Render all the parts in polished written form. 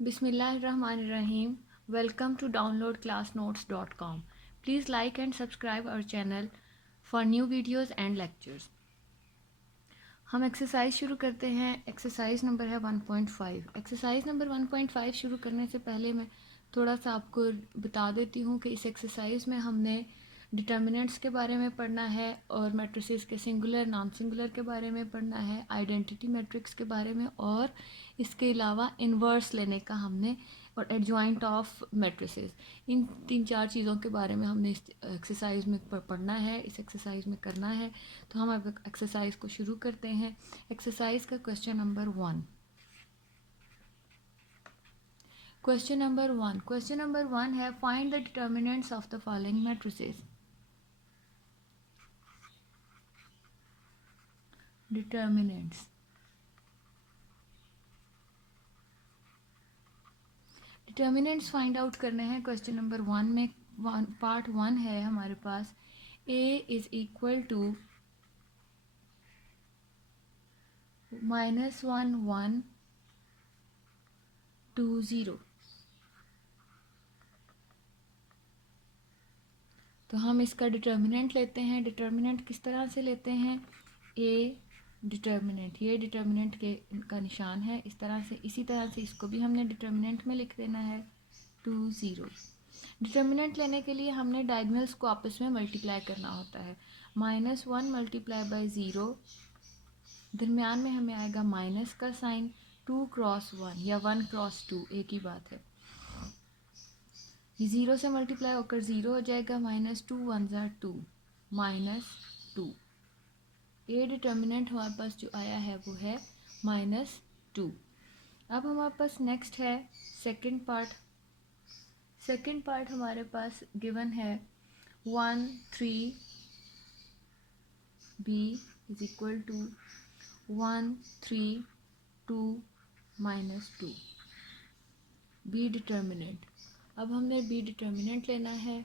Bismillahirrahmanirrahim. Welcome to downloadclassnotes.com. Please like and subscribe our channel for new videos and lectures. हम exercise शुरू करते हैं. Exercise number है 1.5. Exercise number 1.5 शुरू करने से पहले मैं थोड़ा सा आपको बता देती हूँ कि इस एक्सरसाइज में हमने डिटर्मिनेंट्स के बारे में पढ़ना है और मैट्रिसेस के सिंगुलर नॉन सिंगुलर के बारे में पढ़ना है, आइडेंटिटी मैट्रिक्स के बारे में, और इसके अलावा इन्वर्स लेने का हमने, और एडजॉइंट ऑफ मैट्रिसेस. इन 3-4 चीज़ों के बारे में हमने इस एक्सरसाइज में पढ़ना है, इस एक्सरसाइज में करना है. तो हम अब एक्सरसाइज को शुरू करते हैं. एक्सरसाइज का क्वेश्चन नंबर 1. क्वेश्चन नंबर 1 है find the determinants of the following matrices. Determinants find out करने हैं. क्वेश्चन नंबर 1 में पार्ट 1 है हमारे पास. a is equal to -1 1 2 0. तो हम इसका डिटर्मिनेंट लेते हैं. डिटर्मिनेंट किस तरह से लेते हैं? a डिटर्मिनेंट, ये डिटर्मिनेंट के का निशान है इस तरह से. इसी तरह से इसको भी हमने डिटर्मिनेंट में लिख देना है 2 0. डिटर्मिनेंट लेने के लिए हमने डायगोनल्स को आपस में मल्टीप्लाई करना होता है. -1 मल्टीप्लाई बाई 0, दरमियान में हमें आएगा माइनस का साइन. 2 क्रॉस 1 या 1 क्रॉस 2 एक ही बात है. ये 0 से मल्टीप्लाई होकर 0 हो जाएगा. -2 1 2 -2. ए डिटर्मिनेंट हमारे पास जो आया है वो है -2. अब हमारे पास नेक्स्ट है सेकंड पार्ट. सेकंड पार्ट हमारे पास गिवन है 1 3 b is equal to 1 3 2 -2. B determinant. अब हमने बी डिटर्मिनेंट लेना है.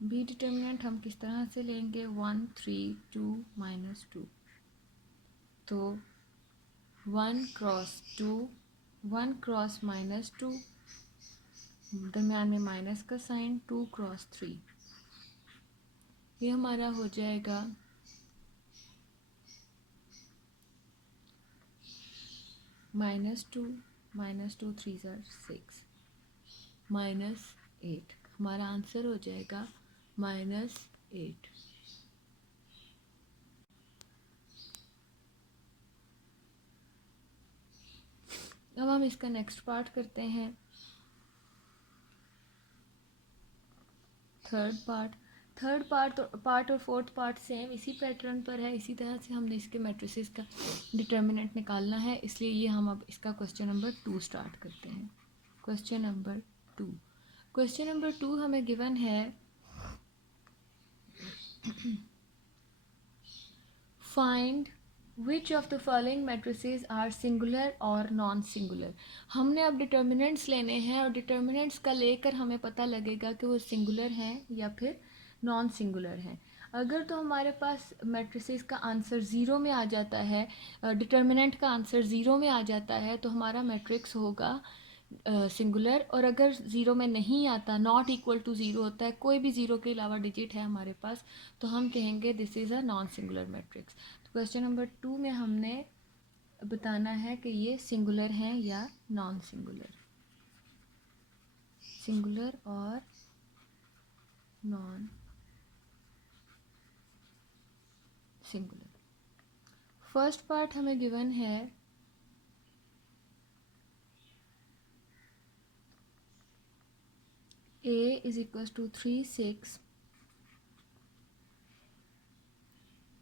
बी डिटर्मिनेंट हम किस तरह से लेंगे? 1 3 2 -2. तो 1 क्रॉस 2 1 क्रॉस -2, दरमियान में माइनस का साइन. 2 क्रॉस 3, ये हमारा हो जाएगा -2 -2 3 6 -8. हमारा आंसर हो जाएगा -8. अब हम इसका नेक्स्ट पार्ट करते हैं. थर्ड पार्ट और फोर्थ पार्ट सेम इसी पैटर्न पर है. इसी तरह से हमने इसके मैट्रिसेस का डिटर्मिनेंट निकालना है. इसलिए ये हम अब इसका क्वेश्चन नंबर 2 स्टार्ट करते हैं. क्वेश्चन नंबर 2 हमें गिवन है find which of the following matrices are singular और नॉन सिंगुलर. हमने अब डिटर्मिनेंट्स लेने हैं और डिटर्मिनेंट्स का लेकर हमें पता लगेगा कि वो सिंगुलर हैं या फिर नॉन सिंगुलर हैं. अगर तो हमारे पास मैट्रिसेस का आंसर 0 में आ जाता है, डिटर्मिनेंट का आंसर 0 में आ जाता है, तो हमारा मैट्रिक्स होगा सिंगुलर. और अगर 0 में नहीं आता, नॉट इक्वल टू 0 होता है, कोई भी 0 के अलावा डिजिट है हमारे पास, तो हम कहेंगे this is a non singular matrix. तो क्वेश्चन नंबर 2 में हमने बताना है कि ये सिंगुलर हैं या नॉन सिंगुलर, सिंगुलर और नॉन सिंगुलर. फर्स्ट पार्ट हमें गिवन है a इज इक्वल टू 3 6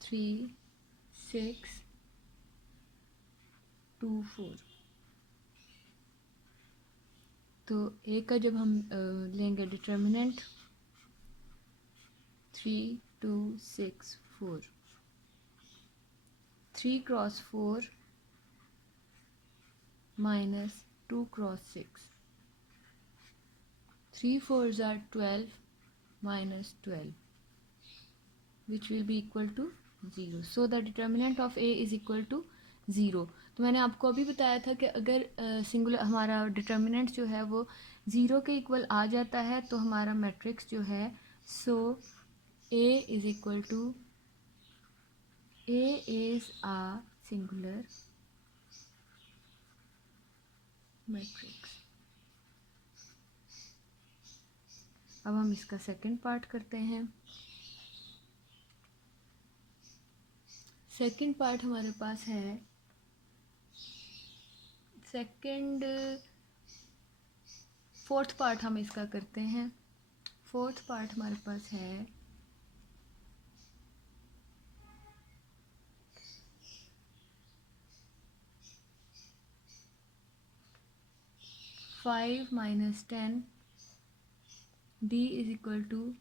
3 6 2 4. तो a का जब हम लेंगे determinant 3 2 6 4, 3 cross 4 minus 2 cross 6, 3 4s are 12 minus 12, which will be equal to 0. So the determinant of a is equal to zero. तो मैंने आपको अभी बताया था कि अगर सिंगुलर हमारा डिटर्मिनेंट जो है वो ज़ीरो के इक्वल आ जाता है तो हमारा मैट्रिक्स जो है so A is equal to A is a singular matrix. अब हम इसका सेकंड पार्ट करते हैं। सेकंड पार्ट हमारे पास है, सेकंड फोर्थ पार्ट हम इसका करते हैं। फोर्थ पार्ट हमारे पास है 5 minus 10 d is equal to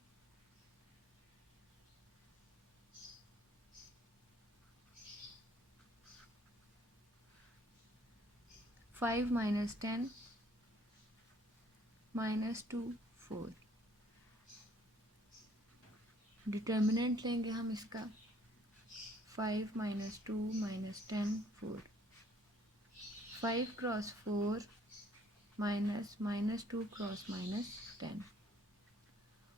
5 minus 10 minus 2 4। Determinant लेंगे हम इसका 5 minus 2 minus 10 4। 5 cross 4 minus 2 cross minus 10।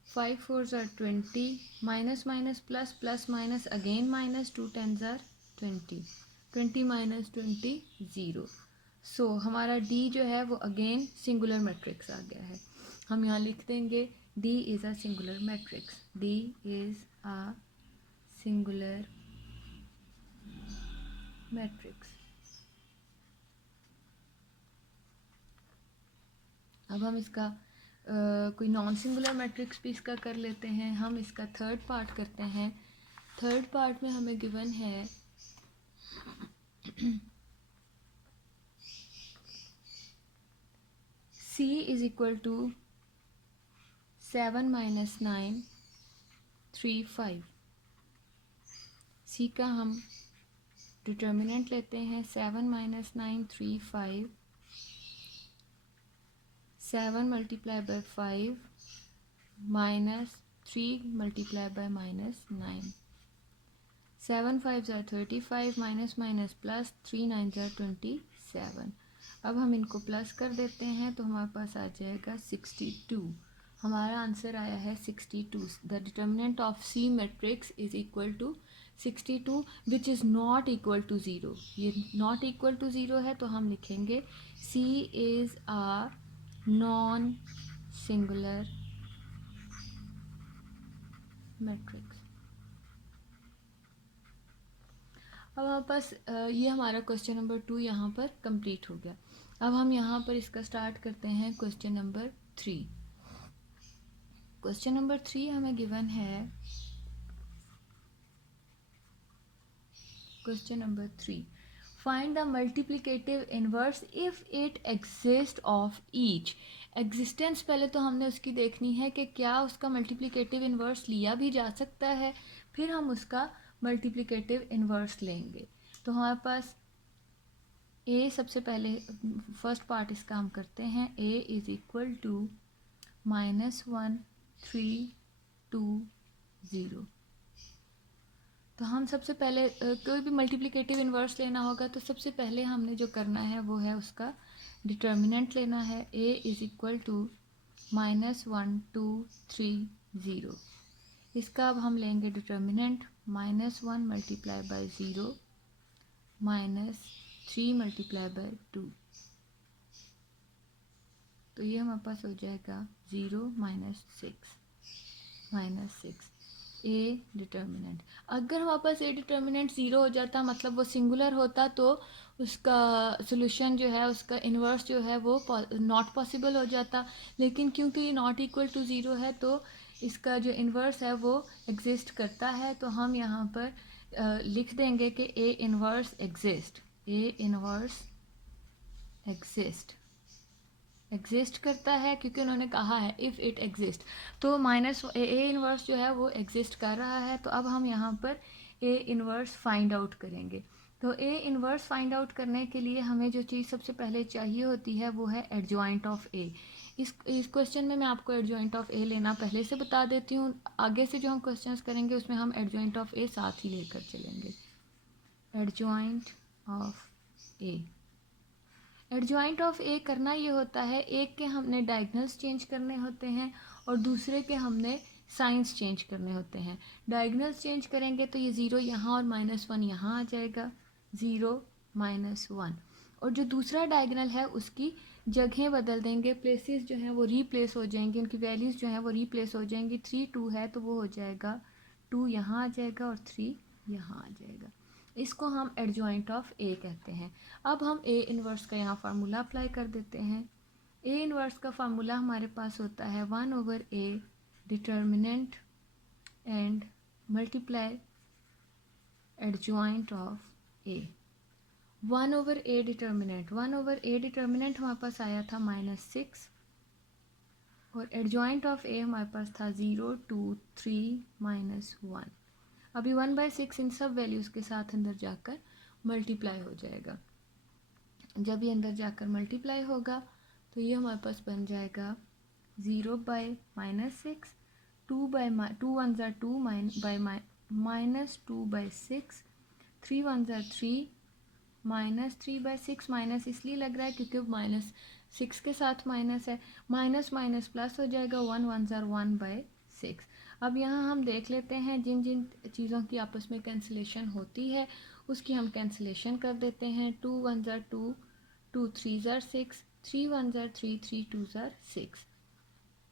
5 4s are 20, minus minus plus plus minus again minus 2 10s are 20, 20 minus 20 0। सो हमारा D जो है वो अगेन सिंगुलर मैट्रिक्स आ गया है। हम यहाँ लिख देंगे D is a singular matrix, D is a singular matrix. अब हम इसका कोई नॉन सिंगुलर मैट्रिक्स भी इसका कर लेते हैं। हम इसका थर्ड पार्ट करते हैं। थर्ड पार्ट में हमें गिवन है C is equal to 7 minus 9 3 5। C का हम डिटर्मिनेंट लेते हैं 7 minus 9 3 5। 7 multiplied by 5 minus 3 multiplied by minus 9। 7 5s are 35, minus minus plus 3 9s are 27। अब हम इनको प्लस कर देते हैं तो हमारे पास आ जाएगा 62। हमारा आंसर आया है 62। The determinant of C matrix is equal to 62 which is not equal to zero. ये नॉट इक्वल टू ज़ीरो है तो हम लिखेंगे C is a non singular matrix. अब हमारे पास ये हमारा क्वेश्चन नंबर 2 यहाँ पर कंप्लीट हो गया। अब हम यहाँ पर इसका स्टार्ट करते हैं क्वेश्चन नंबर 3। क्वेश्चन नंबर 3 हमें गिवन है, question number 3, find the multiplicative inverse if it exist of each. Existence पहले तो हमने उसकी देखनी है कि क्या उसका मल्टीप्लिकेटिव इनवर्स लिया भी जा सकता है, फिर हम उसका मल्टीप्लिकेटिव इनवर्स लेंगे। तो हमारे पास ए सबसे पहले फर्स्ट पार्ट इसका हम करते हैं। ए इज इक्वल टू -1 3 2 0। तो हम सबसे पहले कोई भी मल्टीप्लिकेटिव इन्वर्स लेना होगा तो सबसे पहले हमने जो करना है वो है उसका डिटर्मिनेंट लेना है। ए इज इक्वल टू -1 2 3 0। इसका अब हम लेंगे determinant -1 multiply by 0 -3 multiply by 2। तो ये हमारे पास हो जाएगा 0 -6 ए डिटर्मिनेंट। अगर हमारे पास ए डिटर्मिनेंट 0 हो जाता मतलब वो सिंगुलर होता तो उसका सोल्यूशन जो है उसका इन्वर्स जो है वो नॉट पॉसिबल हो जाता। लेकिन क्योंकि ये नॉट इक्वल टू 0 है तो इसका जो इन्वर्स है वो एग्जिस्ट करता है। तो हम यहाँ पर लिख देंगे कि A inverse exist, A inverse exist करता है क्योंकि उन्होंने कहा है इफ़ इट एग्जिस्ट। तो माइनस ए इन्वर्स जो है वो एग्जिस्ट कर रहा है। तो अब हम यहाँ पर ए इन्वर्स फाइंड आउट करेंगे। तो ए इन्वर्स फाइंड आउट करने के लिए हमें जो चीज़ सबसे पहले चाहिए होती है वो है एडजॉइंट ऑफ ए। इस क्वेश्चन में मैं आपको एडजॉइंट ऑफ ए लेना पहले से बता देती हूँ। आगे से जो हम क्वेश्चंस करेंगे उसमें हम एडजॉइंट ऑफ ए साथ ही लेकर चलेंगे। Adjoint of A. Adjoint of A करना ये होता है, एक के हमने डायगनल्स चेंज करने होते हैं और दूसरे के हमने साइंस चेंज करने होते हैं। डायगनल्स चेंज करेंगे तो ये 0 यहाँ और -1 यहाँ आ जाएगा, 0 -1। और जो दूसरा डायगनल है उसकी जगहें बदल देंगे, प्लेसेस जो हैं वो रीप्लेस हो जाएंगी, उनकी वैल्यूज़ जो हैं वो रीप्लेस हो जाएंगी। 3 2 है तो वो हो जाएगा 2 यहाँ आ जाएगा और 3 यहाँ आ जाएगा। इसको हम एडजॉइंट ऑफ ए कहते हैं। अब हम ए इनवर्स का यहाँ फार्मूला अप्लाई कर देते हैं। ए इनवर्स का फार्मूला हमारे पास होता है 1/a determinant and multiply adjoint of A. 1/a determinant, 1/a determinant हमारे पास आया था -6 और एडजॉइंट ऑफ ए हमारे पास था 0 2 3 -1। अभी 1/6 इन सब वैल्यूज़ के साथ अंदर जाकर मल्टीप्लाई हो जाएगा। जब ये अंदर जाकर मल्टीप्लाई होगा तो ये हमारे पास बन जाएगा 0 बाय -6, 2 1 ज़ा 2 -2/6, 3 1 ज़ा 3 -3/6। माइनस इसलिए लग रहा है क्योंकि -6 के साथ माइनस है, माइनस माइनस प्लस हो जाएगा, 1 1 ज़ा 1/6। अब यहाँ हम देख लेते हैं जिन जिन चीज़ों की आपस में कैंसिलेशन होती है उसकी हम कैंसिलेशन कर देते हैं। 2 1 ज़ा 2, 2 3 ज़ा 6, 3 1 ज़ा 3, 3 2 ज़ा 6।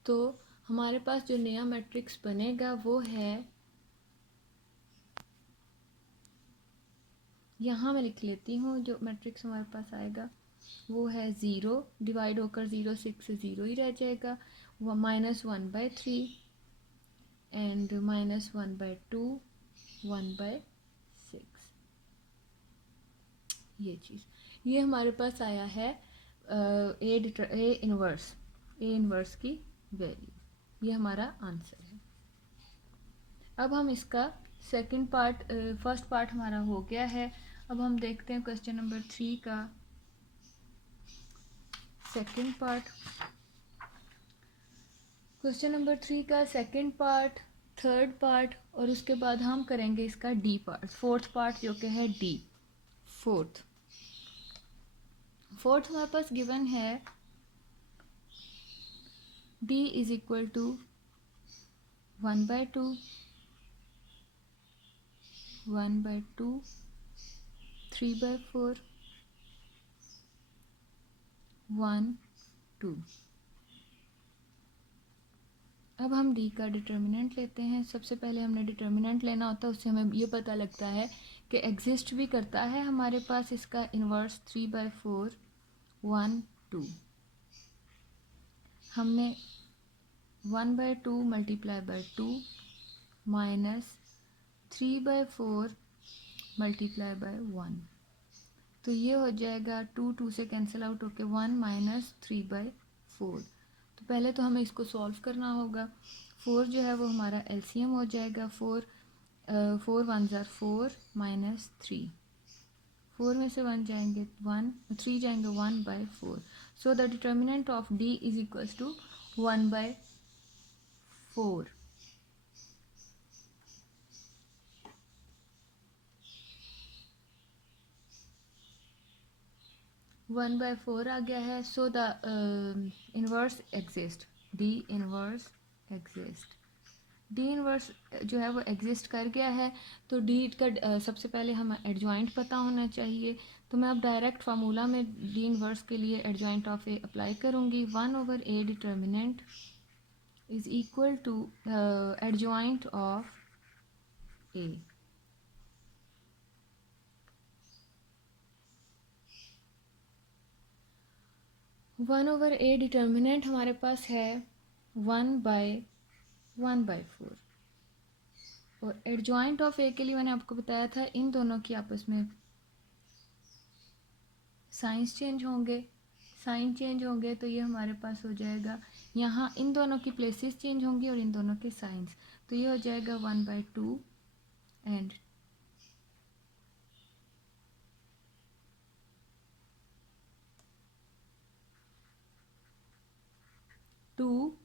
तो हमारे पास जो नया मैट्रिक्स बनेगा वो है, यहाँ मैं लिख लेती हूँ, जो मैट्रिक्स हमारे पास आएगा वो है 0 डिवाइड होकर 0 6 से 0 ही रह जाएगा, वो -1/3 एंड -1/2 1/6। ये चीज़ ये हमारे पास आया है ए इनवर्स की वैल्यू, ये हमारा आंसर है। अब हम इसका सेकंड पार्ट, फर्स्ट पार्ट हमारा हो गया है। अब हम देखते हैं क्वेश्चन नंबर 3 का सेकंड पार्ट। क्वेश्चन नंबर 3 का सेकंड पार्ट, थर्ड पार्ट और उसके बाद हम करेंगे इसका डी पार्ट, फोर्थ पार्ट जो कि है डी। फोर्थ हमारे पास गिवन है d इज इक्वल टू 1/2, 1/2, 3/4, 1 2। अब हम d का डिटर्मिनेंट लेते हैं। सबसे पहले हमने डिटर्मिनेंट लेना होता है, उससे हमें ये पता लगता है कि एग्जिस्ट भी करता है हमारे पास इसका इन्वर्स 3/4 1 2। हमने 1/2 multiply by 2 minus 3/4 multiply by 1, तो ये हो जाएगा 2 2 से कैंसिल आउट होके 1 -3/4। तो पहले तो हमें इसको सॉल्व करना होगा। 4 जो है वो हमारा एलसीएम हो जाएगा, 4 1 ज़ा 4 -3, 4 में से 1 जाएंगे 1, 3 जाएंगे 1/4। So the determinant of d is equals to 1/4। 1/4 आ गया है। So the inverse exist, D inverse exist, D inverse जो है वो एग्जिस्ट कर गया है। तो डी का सबसे पहले हमें एडजॉइंट पता होना चाहिए, तो मैं अब डायरेक्ट फार्मूला में डी इनवर्स के लिए एडजॉइंट ऑफ ए अप्लाई करूँगी। 1/a determinant is equal to adjoint of A. One over A determinant हमारे पास है 1/4 और एडजॉइंट ऑफ ए के लिए मैंने आपको बताया था इन दोनों की आपस में साइंस चेंज होंगे, साइन चेंज होंगे तो ये हमारे पास हो जाएगा, यहाँ इन दोनों की प्लेसेस चेंज होंगी और इन दोनों के साइंस, तो ये हो जाएगा 1/2 एंड 2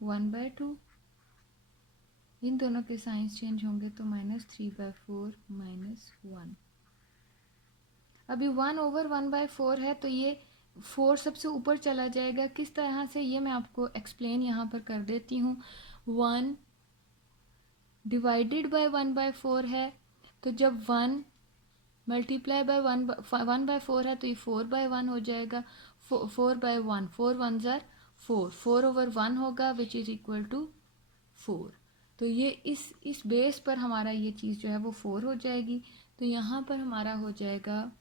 1/2। इन दोनों के साइंस चेंज होंगे तो -3/4 -1। अभी 1/1/4 है तो ये 4 सबसे ऊपर चला जाएगा। किस तरह से ये मैं आपको एक्सप्लेन यहाँ पर कर देती हूँ। 1 डिवाइडेड बाय 1/4 है, तो जब 1 मल्टीप्लाई बाय 1/4 है तो ये 4/1 हो जाएगा। 4/1, 4 1 4, 4/1 होगा विच इज़ इक्वल टू 4। तो ये इस बेस पर हमारा ये चीज़ जो है वो 4 हो जाएगी। तो यहाँ पर हमारा हो जाएगा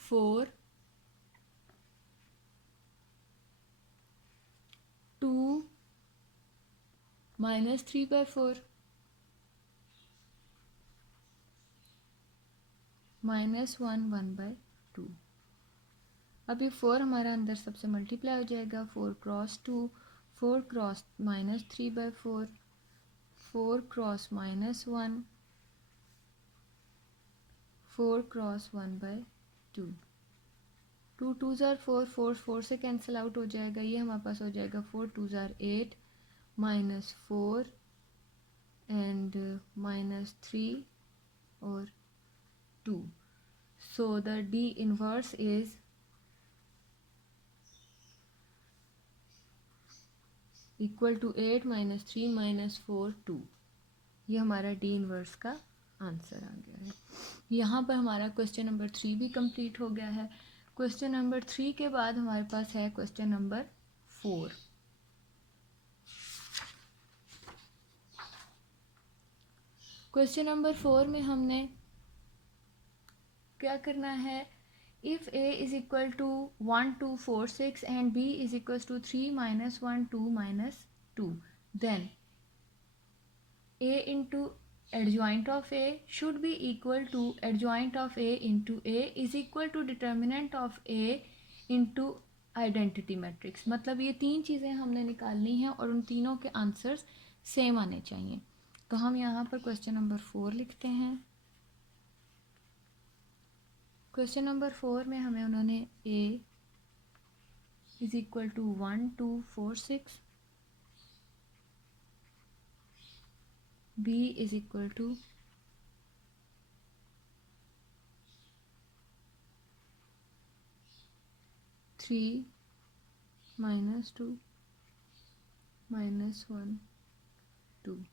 4 2 -3/4 -1 1/2। अब ये 4 हमारा अंदर सबसे मल्टीप्लाई हो जाएगा। 4 क्रॉस 2, 4 क्रॉस -3/4, 4 क्रॉस -1, 4 क्रॉस 1/2। 2 2 ज़ार 4, 4 4 से कैंसिल आउट हो जाएगा। ये हमारे पास हो जाएगा 4 2 ज़ार 8 -4 एंड -3 और 2। So the D inverse is equal to 8 -3 -4 2। ये हमारा D इनवर्स का आंसर आ गया है। यहाँ पर हमारा क्वेश्चन नंबर 3 भी कंप्लीट हो गया है। क्वेश्चन नंबर 3 के बाद हमारे पास है क्वेश्चन नंबर 4। क्वेश्चन नंबर 4 में हमने क्या करना है। If A is equal to 1 2 4 6 and B is equal to 3 -1 2 -2, then A into adjoint of A should be equal to adjoint of A into A is equal to determinant of A into identity matrix. मतलब ये 3 चीज़ें हमने निकालनी हैं और उन तीनों के आंसर्स सेम आने चाहिए। तो हम यहाँ पर क्वेश्चन नंबर 4 लिखते हैं। क्वेश्चन नंबर 4 में हमें उन्होंने A is equal to 1 2 4 6, B is equal to 3 -2 -1 2।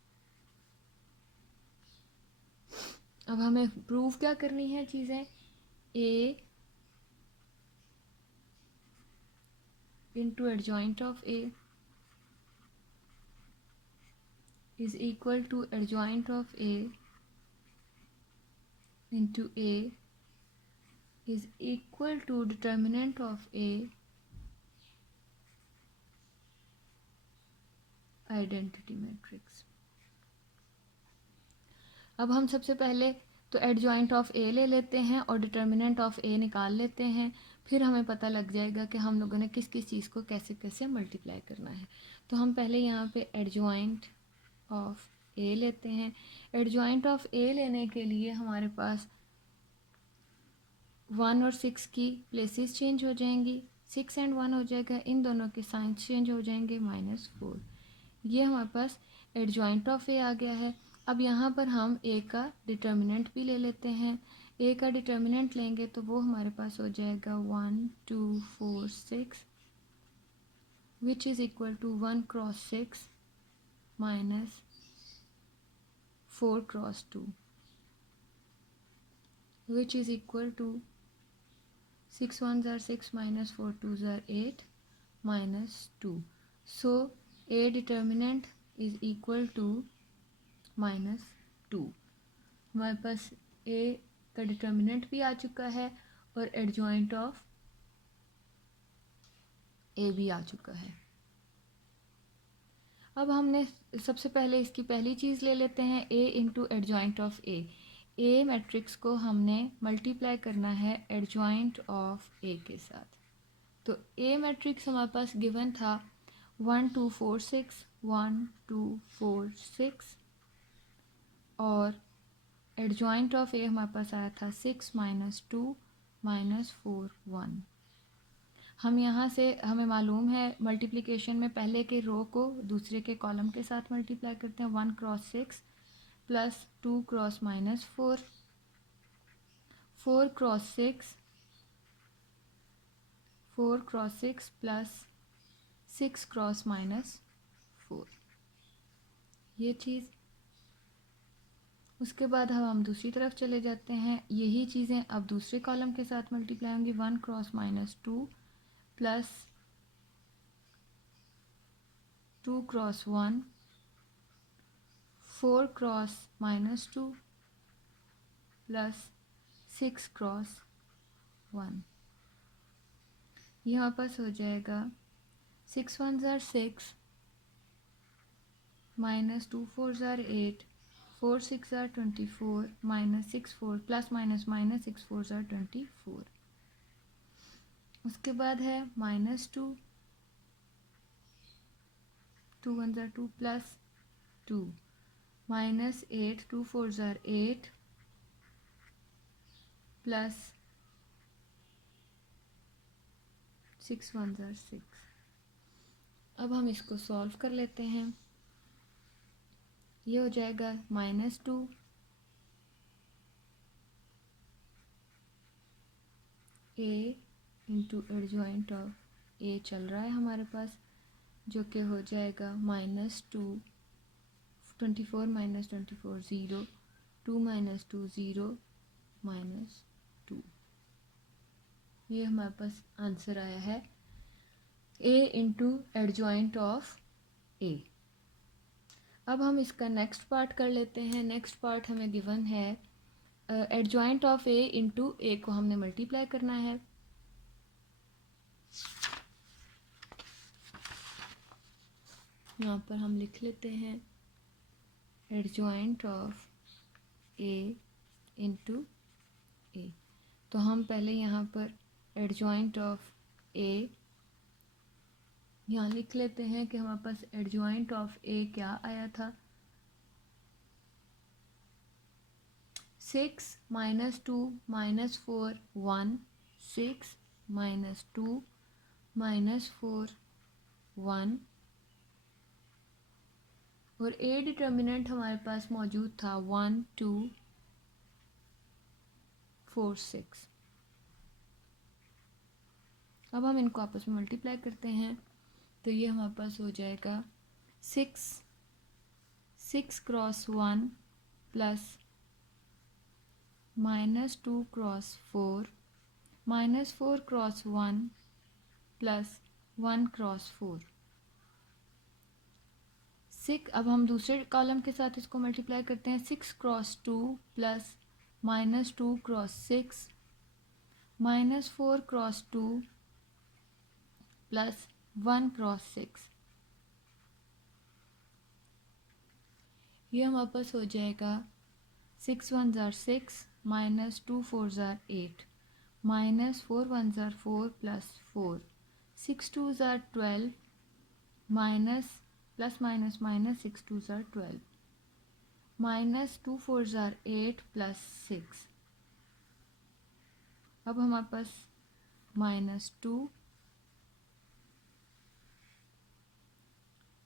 अब हमें प्रूव क्या करनी है चीज़ें। A into adjoint of A is equal to adjoint of A into A is equal to determinant of A identity matrix. अब हम सबसे पहले तो एडजॉइंट ऑफ ए ले लेते हैं और डिटर्मिनेंट ऑफ ए निकाल लेते हैं। फिर हमें पता लग जाएगा कि हम लोगों ने किस किस चीज़ को कैसे कैसे मल्टीप्लाई करना है। तो हम पहले यहाँ पे एडजॉइंट ऑफ ए लेते हैं। एडजॉइंट ऑफ ए लेने के लिए हमारे पास 1 और 6 की प्लेसेस चेंज हो जाएंगी। 6 एंड 1 हो जाएगा, इन दोनों के साइंस चेंज हो जाएंगे -4। ये हमारे पास एडजॉइंट ऑफ ए आ गया है। अब यहाँ पर हम ए का डिटर्मिनेंट भी ले लेते हैं। ए का डिटर्मिनेंट लेंगे तो वो हमारे पास हो जाएगा 1 2 4 6 which is equal to 1 cross 6 -4 cross 2 which is equal to 6 1 ज़ार 6 -4 2 ज़ार 8 -2। So A determinant is equal to -2। हमारे पास ए का डिटर्मिनेंट भी आ चुका है और एडजॉइंट ऑफ ए भी आ चुका है। अब हमने सबसे पहले इसकी पहली चीज़ ले लेते हैं A into adjoint of A. A matrix को हमने मल्टीप्लाई करना है एडजॉइंट ऑफ ए के साथ। तो ए मैट्रिक्स हमारे पास गिवन था 1 2 4 6 1 2 4 6 और एडजॉइंट ऑफ ए हमारे पास आया था 6 -2 -4 1। हम यहाँ से हमें मालूम है मल्टीप्लिकेशन में पहले के रो को दूसरे के कॉलम के साथ मल्टीप्लाई करते हैं। 1 cross 6 plus 2 cross -4 4 cross 6 plus 6 cross -4, ये चीज़। उसके बाद हम दूसरी तरफ चले जाते हैं, यही चीज़ें अब दूसरे कॉलम के साथ मल्टीप्लाई होंगी। 1 cross -2 plus 2 cross 1, 4 cross -2 plus 6 cross 1, ये हमारे पास हो जाएगा 6 1 ज़ार 6 -2 4 ज़ार 8, 4 6 ज़ार 24 -6 4 प्लस -6 4 ज़ार 24। उसके बाद है -2, 2 1 ज़ार 2 प्लस 2 -8, 2 4 ज़ार 8 प्लस 6 1 ज़ार 6। अब हम इसको सॉल्व कर लेते हैं। ये हो जाएगा -2 a into adjoint of a चल रहा है हमारे पास, जो कि हो जाएगा -2 24 -24 0, 2 -2 0 -2। ये हमारे पास आंसर आया है a into adjoint of a। अब हम इसका नेक्स्ट पार्ट कर लेते हैं। नेक्स्ट पार्ट हमें गिवन है adjoint of a into a को हमने मल्टीप्लाई करना है। यहाँ पर हम लिख लेते हैं adjoint of a into a। तो हम पहले यहाँ पर एडजॉइंट ऑफ a यहाँ लिख लेते हैं कि हमारे पास एडजॉइंट ऑफ a क्या आया था, 6 -2 -4 1, 6 -2 -4 1, और a डिटर्मिनेंट हमारे पास मौजूद था 1 2 4 6। अब हम इनको आपस में मल्टीप्लाई करते हैं, तो ये हमारे पास हो जाएगा 6 cross 1 plus -2 cross 4 -4 cross 1 plus 1 cross 4। 6, अब हम दूसरे कॉलम के साथ इसको मल्टीप्लाई करते हैं। 6 cross 2 plus -2 cross 6 -4 cross 2 plus 1 cross 6, ये हमारे पास हो जाएगा 6 1 ज़ार 6 -2 4 ज़ार 8 -4 1 ज़ार 4 प्लस 4, 6 2 ज़ार 12 माइनस प्लस माइनस माइनस 6 2 ज़ार 12 -2 4 ज़ार 8 प्लस 6। अब हमारे पास -2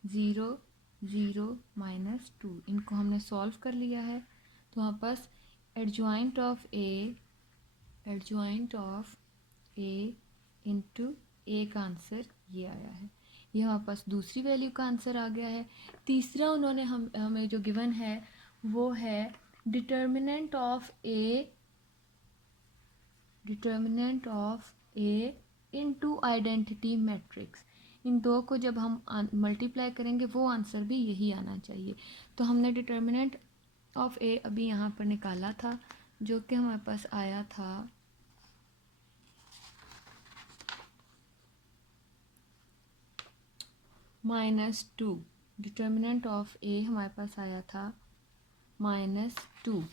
0 0 -2, इनको हमने सॉल्व कर लिया है। तो हमारे पास adjoint of a into a का आंसर ये आया है। ये हमारे पास दूसरी वैल्यू का आंसर आ गया है। तीसरा उन्होंने हमें जो गिवन है वो है determinant of a into identity matrix. इन दो को जब हम मल्टीप्लाई करेंगे वो आंसर भी यही आना चाहिए। तो हमने डिटर्मिनेंट ऑफ a अभी यहाँ पर निकाला था, जो कि हमारे पास आया था -2। डिटर्मिनेंट ऑफ a हमारे पास आया था -2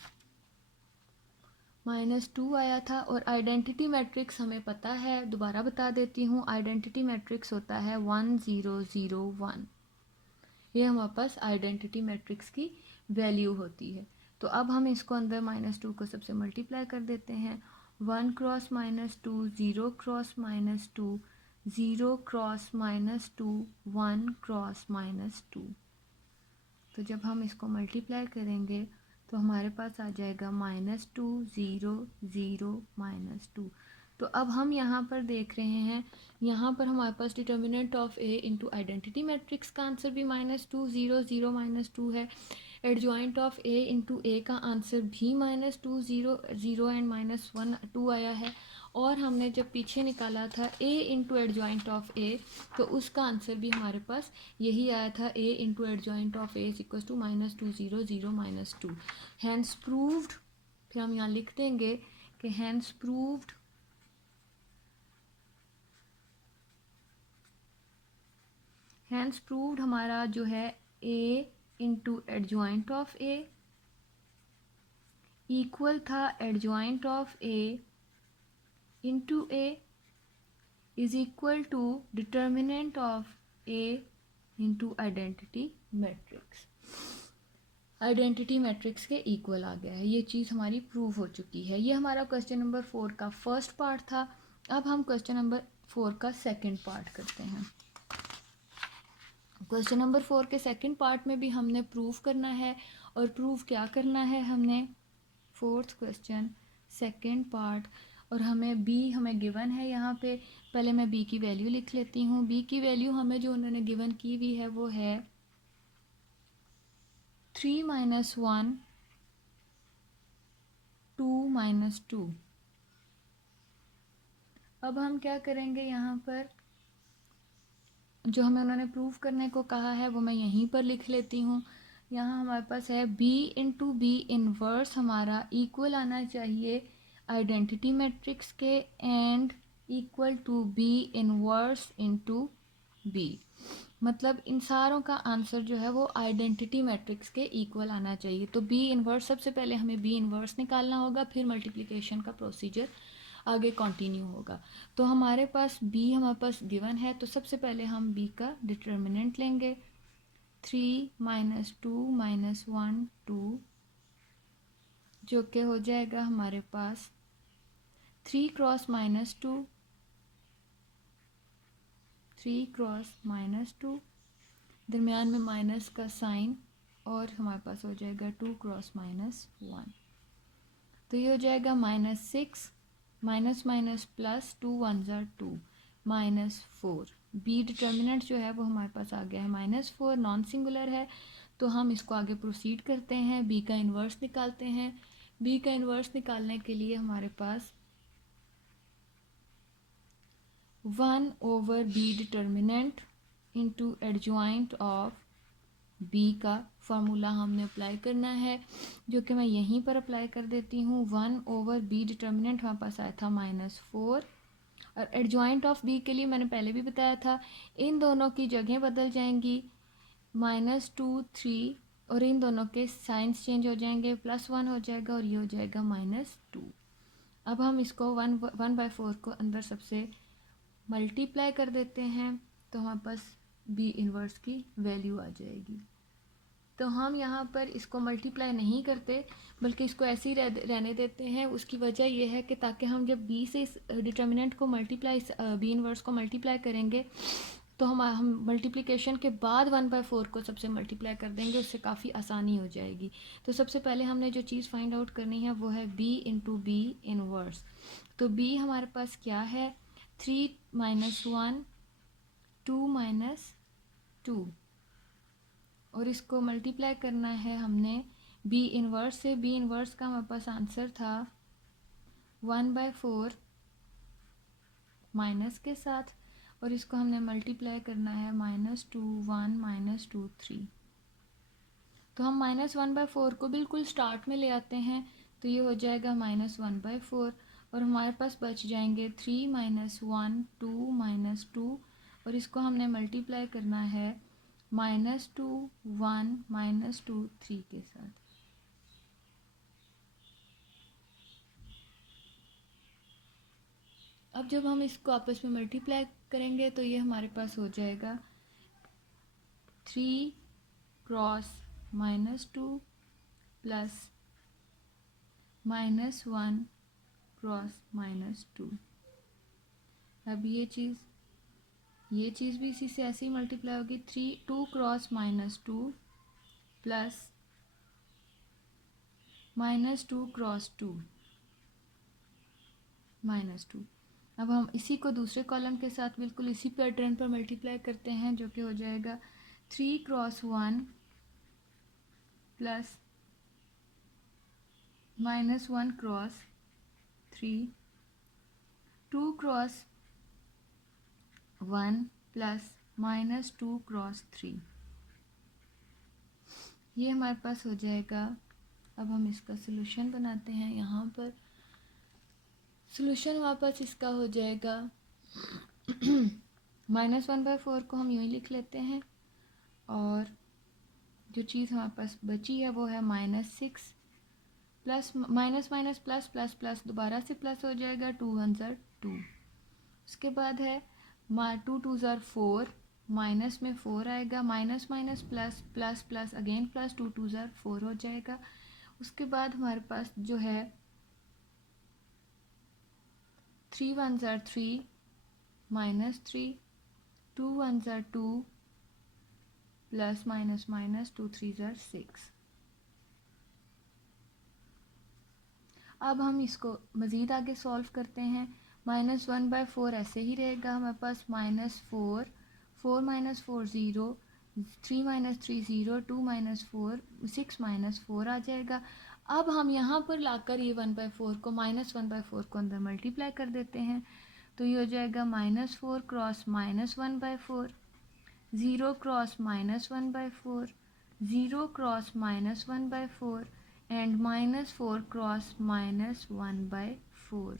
आया था। और आइडेंटिटी मैट्रिक्स हमें पता है, दोबारा बता देती हूँ, आइडेंटिटी मैट्रिक्स होता है 1 0 0 1। ये हमारे पास आइडेंटिटी मैट्रिक्स की वैल्यू होती है। तो अब हम इसको अंदर -2 को सबसे मल्टीप्लाई कर देते हैं। 1 क्रॉस -2 0 क्रॉस -2 0 क्रॉस -2 1 क्रॉस -2। तो जब हम इसको मल्टीप्लाई करेंगे तो हमारे पास आ जाएगा -2 0 0 -2। तो अब हम यहाँ पर देख रहे हैं, यहाँ पर हमारे पास determinant of A into identity matrix का आंसर भी -2 0 0 -2 है। Adjoint of A into A का आंसर भी -2 0 0 एंड -1 2 आया है। और हमने जब पीछे निकाला था A into adjoint of A, तो उसका आंसर भी हमारे पास यही आया था, A into adjoint of A equals to -2 0 0 -2। Hence proved, फिर हम यहाँ लिख देंगे कि हैंस प्रूव्ड हमारा जो है A into adjoint of A equal था adjoint of A into A is equal to determinant of A into identity matrix. Identity matrix के इक्वल आ गया है, ये चीज़ हमारी प्रूव हो चुकी है। ये हमारा क्वेश्चन नंबर 4 का फर्स्ट पार्ट था। अब हम क्वेश्चन नंबर 4 का सेकंड पार्ट करते हैं। क्वेश्चन नंबर 4 के सेकंड पार्ट में भी हमने प्रूव करना है, और प्रूव क्या करना है हमने, फोर्थ क्वेश्चन सेकंड पार्ट, और हमें गिवन है यहाँ पे। पहले मैं बी की वैल्यू लिख लेती हूँ। बी की वैल्यू हमें जो उन्होंने गिवन की हुई है वो है 3 - 1 2 - 2। अब हम क्या करेंगे, यहाँ पर जो हमें उन्होंने प्रूव करने को कहा है वो मैं यहीं पर लिख लेती हूँ। यहाँ हमारे पास है b इंटू बी इनवर्स हमारा इक्वल आना चाहिए आइडेंटिटी मैट्रिक्स के, and equal to b inverse into b। मतलब इन सारों का आंसर जो है वो आइडेंटिटी मैट्रिक्स के इक्वल आना चाहिए। तो b इनवर्स, सबसे पहले हमें b इनवर्स निकालना होगा, फिर मल्टीप्लिकेशन का प्रोसीजर आगे कंटिन्यू होगा। तो हमारे पास गिवन है, तो सबसे पहले हम b का डिटर्मिनेंट लेंगे। 3 - 2 - 1 2, जो कि हो जाएगा हमारे पास 3 क्रॉस -2 3 क्रॉस -2, दरमियान में माइनस का साइन, और हमारे पास हो जाएगा 2 क्रॉस -1। तो ये हो जाएगा -6 माइनस माइनस प्लस 2 1 ज़ा 2 -4। बी डिटर्मिनेंट जो है वो हमारे पास आ गया है -4, नॉन सिंगुलर है। तो हम इसको आगे प्रोसीड करते हैं, बी का इन्वर्स निकालते हैं। बी का इन्वर्स निकालने के लिए हमारे पास 1/b determinant into adjoint of B का फार्मूला हमने अप्लाई करना है, जो कि मैं यहीं पर अप्लाई कर देती हूँ। 1/b डिटर्मिनेंट हमारे पास आया था -4, और एडजॉइंट ऑफ बी के लिए मैंने पहले भी बताया था, इन दोनों की जगह बदल जाएंगी, -2 3, और इन दोनों के साइंस चेंज हो जाएंगे, +1 हो जाएगा और ये हो जाएगा -2। अब हम इसको 1/4 को अंदर सबसे मल्टीप्लाई कर देते हैं, तो हमारे पास बी इन्वर्स की वैल्यू आ जाएगी। तो हम यहाँ पर इसको मल्टीप्लाई नहीं करते, बल्कि इसको ऐसे ही रहने देते हैं। उसकी वजह यह है कि ताकि हम जब बी से इस डिटर्मिनेंट को बी इन्वर्स को मल्टीप्लाई करेंगे, तो हम मल्टीप्लिकेशन के बाद 1/4 को सबसे मल्टीप्लाई कर देंगे, उससे काफ़ी आसानी हो जाएगी। तो सबसे पहले हमने जो चीज़ फाइंड आउट करनी है वो है b इंटू बी इनवर्स। तो b हमारे पास क्या है, 3 - 1 2 - 2, और इसको मल्टीप्लाई करना है हमने बी इन्वर्स से। बी इन्वर्स का हमारे पास आंसर था 1/4 माइनस के साथ, और इसको हमने मल्टीप्लाई करना है -2 1 -2 3। तो हम -1/4 को बिल्कुल स्टार्ट में ले आते हैं, तो ये हो जाएगा -1/4, और हमारे पास बच जाएंगे 3 - 1 2 -2, और इसको हमने मल्टीप्लाई करना है -2 1 -2 3 के साथ। अब जब हम इसको आपस में मल्टीप्लाई करेंगे तो ये हमारे पास हो जाएगा 3 क्रॉस -2 प्लस -1 क्रॉस -2। अब ये चीज़ भी इसी से ऐसे ही मल्टीप्लाई होगी। 2 क्रॉस -2 प्लस -2 क्रॉस 2 -2। अब हम इसी को दूसरे कॉलम के साथ बिल्कुल इसी पैटर्न पर मल्टीप्लाई करते हैं, जो कि हो जाएगा 3 cross 1 plus -1 cross 3, 2 cross 1 plus -2 cross 3। ये हमारे पास हो जाएगा। अब हम इसका सलूशन बनाते हैं। यहाँ पर सलूशन हमारे पास इसका हो जाएगा -1/4 को हम यूँ ही लिख लेते हैं, और जो चीज़ हमारे पास बची है वो है -6 plus minus minus plus plus plus दोबारा से प्लस हो जाएगा, 2 1 ज़र 2। उसके बाद है 2 2 ज़र 4, माइनस में 4 आएगा, minus minus plus plus plus again plus 2 2 ज़र 4 हो जाएगा। उसके बाद हमारे पास जो है 3 1 ज़र 3 -3, 2 1 ज़र 2 प्लस माइनस माइनस 2 3 ज़र 6। अब हम इसको मज़ीद आगे सॉल्व करते हैं। -1/4 ऐसे ही रहेगा हमारे पास, -4, 4 - 4 0, 3 - 3 0, 2 - 4 6 - 4 आ जाएगा। अब हम यहाँ पर लाकर ये 1/4 को -1/4 को अंदर मल्टीप्लाई कर देते हैं, तो ये हो जाएगा -4 cross -1/4, 0 cross -1/4, 0 cross -1/4 and -4 cross -1/4।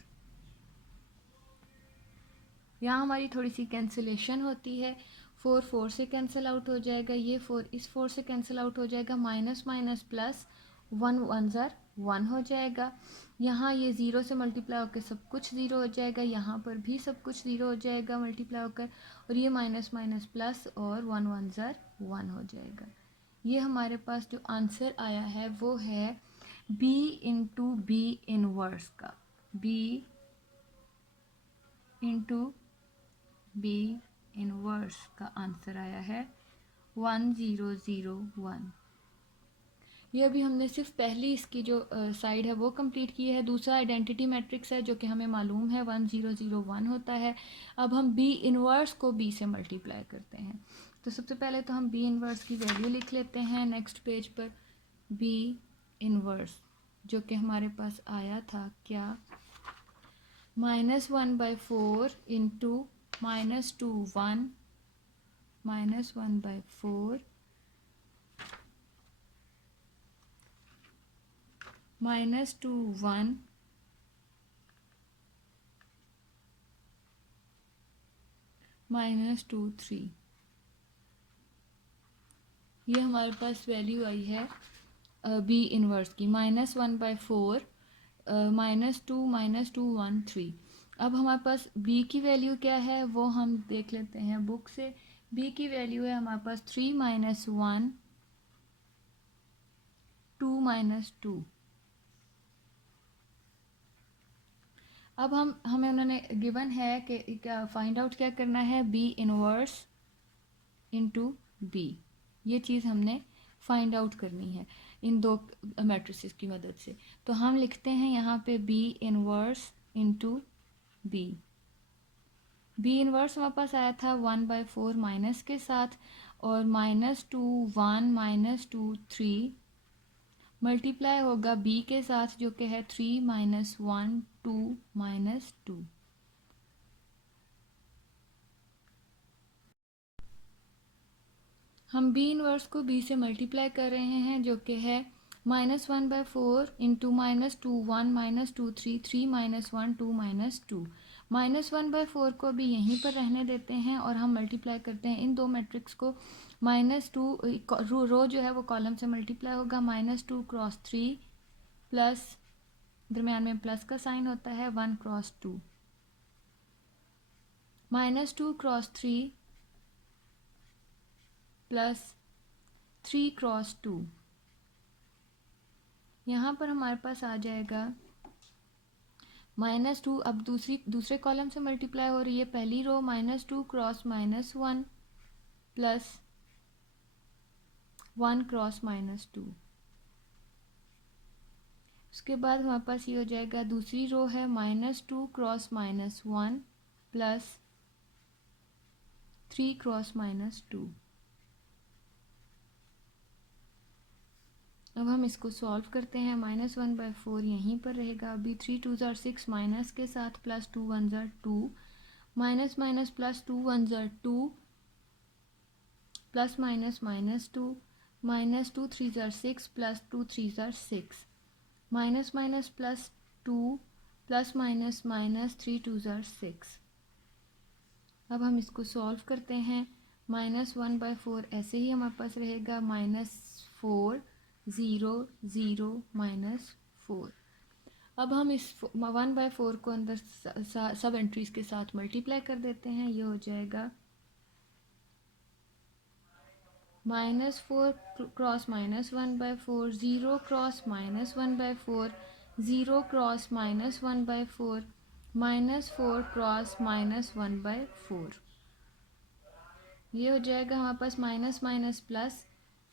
यहाँ हमारी थोड़ी सी कैंसिलेशन होती है। 4 4 से कैंसिल आउट हो जाएगा, ये 4 इस 4 से कैंसिल आउट हो जाएगा, माइनस माइनस प्लस 1 1 ज़र 1 हो जाएगा। यहाँ ये 0 से मल्टीप्लाई होकर सब कुछ 0 हो जाएगा, यहाँ पर भी सब कुछ 0 हो जाएगा मल्टीप्लाई होकर, और ये माइनस माइनस प्लस और 1 1 ज़र 1 हो जाएगा। ये हमारे पास जो आंसर आया है वो है b इंटू बी इनवर्स का, b इंटू बी इनवर्स का आंसर आया है 1001। ये अभी हमने सिर्फ पहली इसकी जो साइड है वो कंप्लीट की है। दूसरा आइडेंटिटी मैट्रिक्स है जो कि हमें मालूम है 1001 होता है। अब हम बी इनवर्स को बी से मल्टीप्लाई करते हैं। तो सबसे पहले तो हम बी इनवर्स की वैल्यू लिख लेते हैं नेक्स्ट पेज पर। बी इनवर्स जो कि हमारे पास आया था क्या, -1/4 इंटू -2 1, -1/4 -2 1 -2 3। ये हमारे पास वैल्यू आई है बी इनवर्स की, -1/4 -2 -2 1 3। अब हमारे पास b की वैल्यू क्या है वो हम देख लेते हैं बुक से। b की वैल्यू है हमारे पास 3 - 1 2 - 2। अब हमें उन्होंने गिवन है कि क्या फाइंड आउट क्या करना है, b इनवर्स इंटू b। ये चीज़ हमने फाइंड आउट करनी है इन दो मैट्रिसेस की मदद से। तो हम लिखते हैं यहाँ पे b inverse into b। b inverse हमारे पास आया था 1/4 माइनस के साथ, और -2 1 -2 3 मल्टीप्लाई होगा b के साथ जो कि है 3 - 1 2 -2। हम b इनवर्स को b से मल्टीप्लाई कर रहे हैं जो कि है -1/4 इंटू -2 1 -2 3 3 -1 2 -2। -1/4 को भी यहीं पर रहने देते हैं और हम मल्टीप्लाई करते हैं इन दो मैट्रिक्स को। -2 रो जो है वो कॉलम से मल्टीप्लाई होगा, -2 क्रॉस 3 प्लस दरम्यान में प्लस का साइन होता है 1 क्रॉस 2, -2 क्रॉस 3 प्लस 3 क्रॉस 2। यहाँ पर हमारे पास आ जाएगा -2। अब दूसरे कॉलम से मल्टीप्लाई हो रही है पहली रो, -2 क्रॉस -1 प्लस 1 क्रॉस -2। उसके बाद हमारे पास ये हो जाएगा, दूसरी रो है -2 क्रॉस -1 प्लस 3 क्रॉस -2। अब हम इसको सॉल्व करते हैं। -1/4 यहीं पर रहेगा अभी। 3 2 ज़ार 6 माइनस के साथ प्लस 2 1 ज़ार 2, माइनस माइनस प्लस 2 1 ज़ार 2, प्लस माइनस -2, -2 3 ज़ार 6 प्लस 2 3 ज़ार 6, minus minus plus 2 plus minus minus 3 2 ज़ार 6। अब हम इसको सॉल्व करते हैं। -1/4 ऐसे ही हमारे पास रहेगा, -4 0 0 -4। अब हम इस 1/4 को अंदर सब एंट्रीज के साथ मल्टीप्लाई कर देते हैं। ये हो जाएगा -4 क्रॉस -1/4, 0 क्रॉस -1/4, 0 क्रॉस -1/4, -4 क्रॉस -1/4। ये हो जाएगा हमारे पास माइनस माइनस प्लस,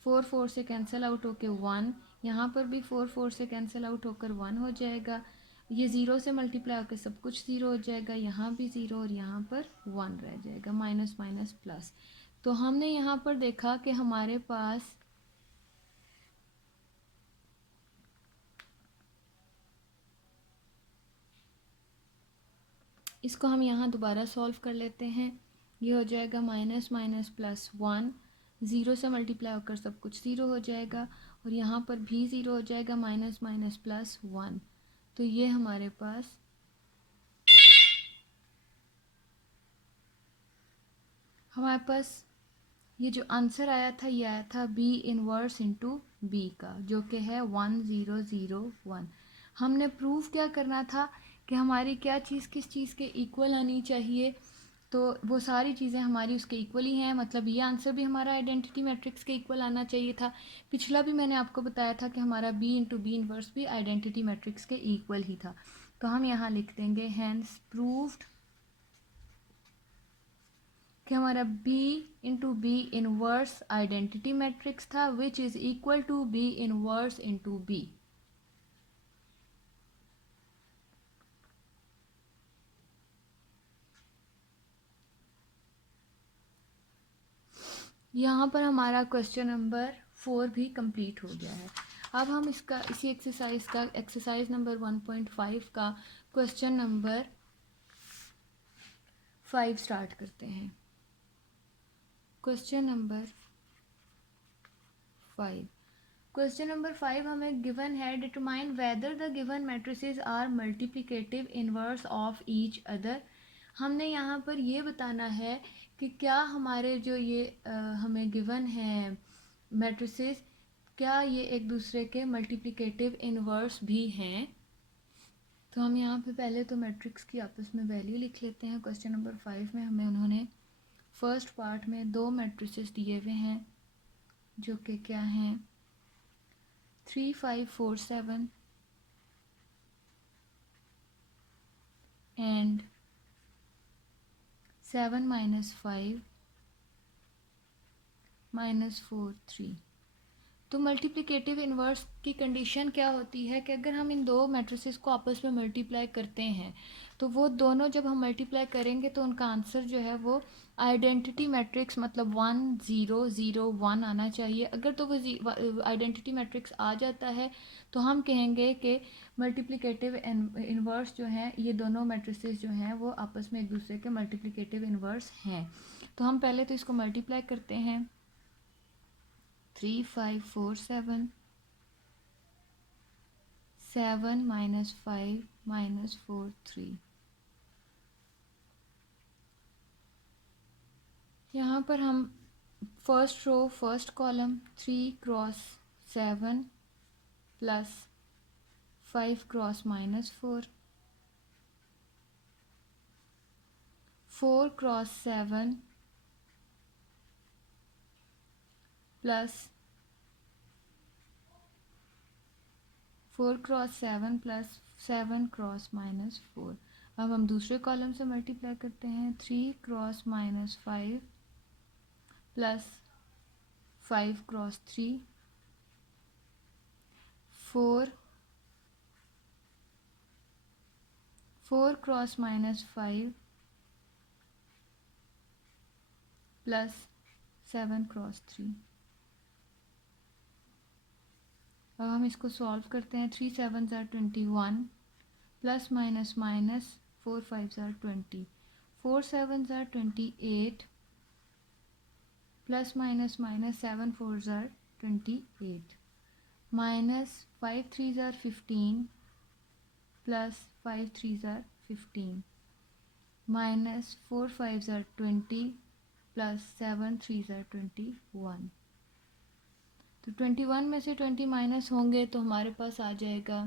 4 4 से कैंसिल आउट होकर 1, यहाँ पर भी 4 4 से कैंसिल आउट होकर 1 हो जाएगा। ये 0 से मल्टीप्लाई होकर सब कुछ 0 हो जाएगा, यहाँ भी 0 और यहाँ पर 1 रह जाएगा, माइनस माइनस प्लस। तो हमने यहाँ पर देखा कि हमारे पास इसको हम यहाँ दोबारा सॉल्व कर लेते हैं। ये हो जाएगा माइनस माइनस प्लस 1, 0 से मल्टीप्लाई होकर सब कुछ 0 हो जाएगा और यहाँ पर भी 0 हो जाएगा, माइनस माइनस प्लस 1। तो ये हमारे पास ये जो आंसर आया था, ये आया था b इनवर्स इंटू बी का, जो कि है 1 0 0 1। हमने प्रूफ क्या करना था कि हमारी क्या चीज़ किस चीज़ के इक्वल आनी चाहिए, तो वो सारी चीज़ें हमारी उसके इक्वल ही हैं। मतलब ये आंसर भी हमारा आइडेंटिटी मैट्रिक्स के इक्वल आना चाहिए था। पिछला भी मैंने आपको बताया था कि हमारा b इंटू बी इनवर्स भी आइडेंटिटी मैट्रिक्स के इक्वल ही था। तो हम यहाँ लिख देंगे हैंस प्रूव्ड कि हमारा b into B inverse identity matrix था, which is equal to b inverse into B. यहाँ पर हमारा क्वेश्चन नंबर 4 भी कंप्लीट हो गया है। अब हम इसका इसी एक्सरसाइज का एक्सरसाइज नंबर 1.5 का क्वेश्चन नंबर 5 स्टार्ट करते हैं। क्वेश्चन नंबर 5 क्वेश्चन नंबर 5 हमें गिवन है, determine whether the given matrices are multiplicative inverse of each other. हमने यहाँ पर ये बताना है कि क्या हमारे जो ये हमें गिवन है मैट्रिसेस, क्या ये एक दूसरे के मल्टीप्लिकेटिव इनवर्स भी हैं। तो हम यहाँ पे पहले तो मैट्रिक्स की आपस में वैल्यू लिख लेते हैं। क्वेश्चन नंबर 5 में हमें उन्होंने फर्स्ट पार्ट में दो मैट्रिसेस दिए हुए हैं, जो कि क्या हैं 3 5 4 7 एंड 7 -5 -4 3। तो मल्टीप्लिकेटिव इन्वर्स की कंडीशन क्या होती है कि अगर हम इन दो मैट्रिसेस को आपस में मल्टीप्लाई करते हैं तो वो दोनों जब हम मल्टीप्लाई करेंगे तो उनका आंसर जो है वो आइडेंटिटी मैट्रिक्स मतलब 1 0 0 1 आना चाहिए। अगर तो वो आइडेंटिटी मैट्रिक्स आ जाता है तो हम कहेंगे कि मल्टीप्लिकेटिव इन्वर्स जो हैं, ये दोनों मैट्रिसेस जो हैं वो आपस में एक दूसरे के मल्टीप्लिकेटिव इन्वर्स हैं। तो हम पहले तो इसको मल्टीप्लाई करते हैं। 3 5 4 7 7 -5 -4 3। यहाँ पर हम first row first column 3 cross 7 plus 5 cross -4, 4 cross 7 plus 4 cross 7 plus 7 cross -4। अब हम दूसरे कॉलम से मल्टीप्लाई करते हैं। 3 cross -5 plus 5 cross 3, 4 4 cross -5 plus 7 cross 3। अब हम इसको सॉल्व करते हैं। 3 7 ज़ार 21 प्लस माइनस माइनस 4 5 ज़ार 20, 4 7 ज़ार 28 प्लस माइनस माइनस 7 4 ज़ार 28 माइनस 5 3 ज़ार 15 प्लस 5 3 ज़ार 15 माइनस 4 5 ज़ार 20 प्लस 7 3 ज़ार 21। तो 21 में से 20 माइनस होंगे तो हमारे पास आ जाएगा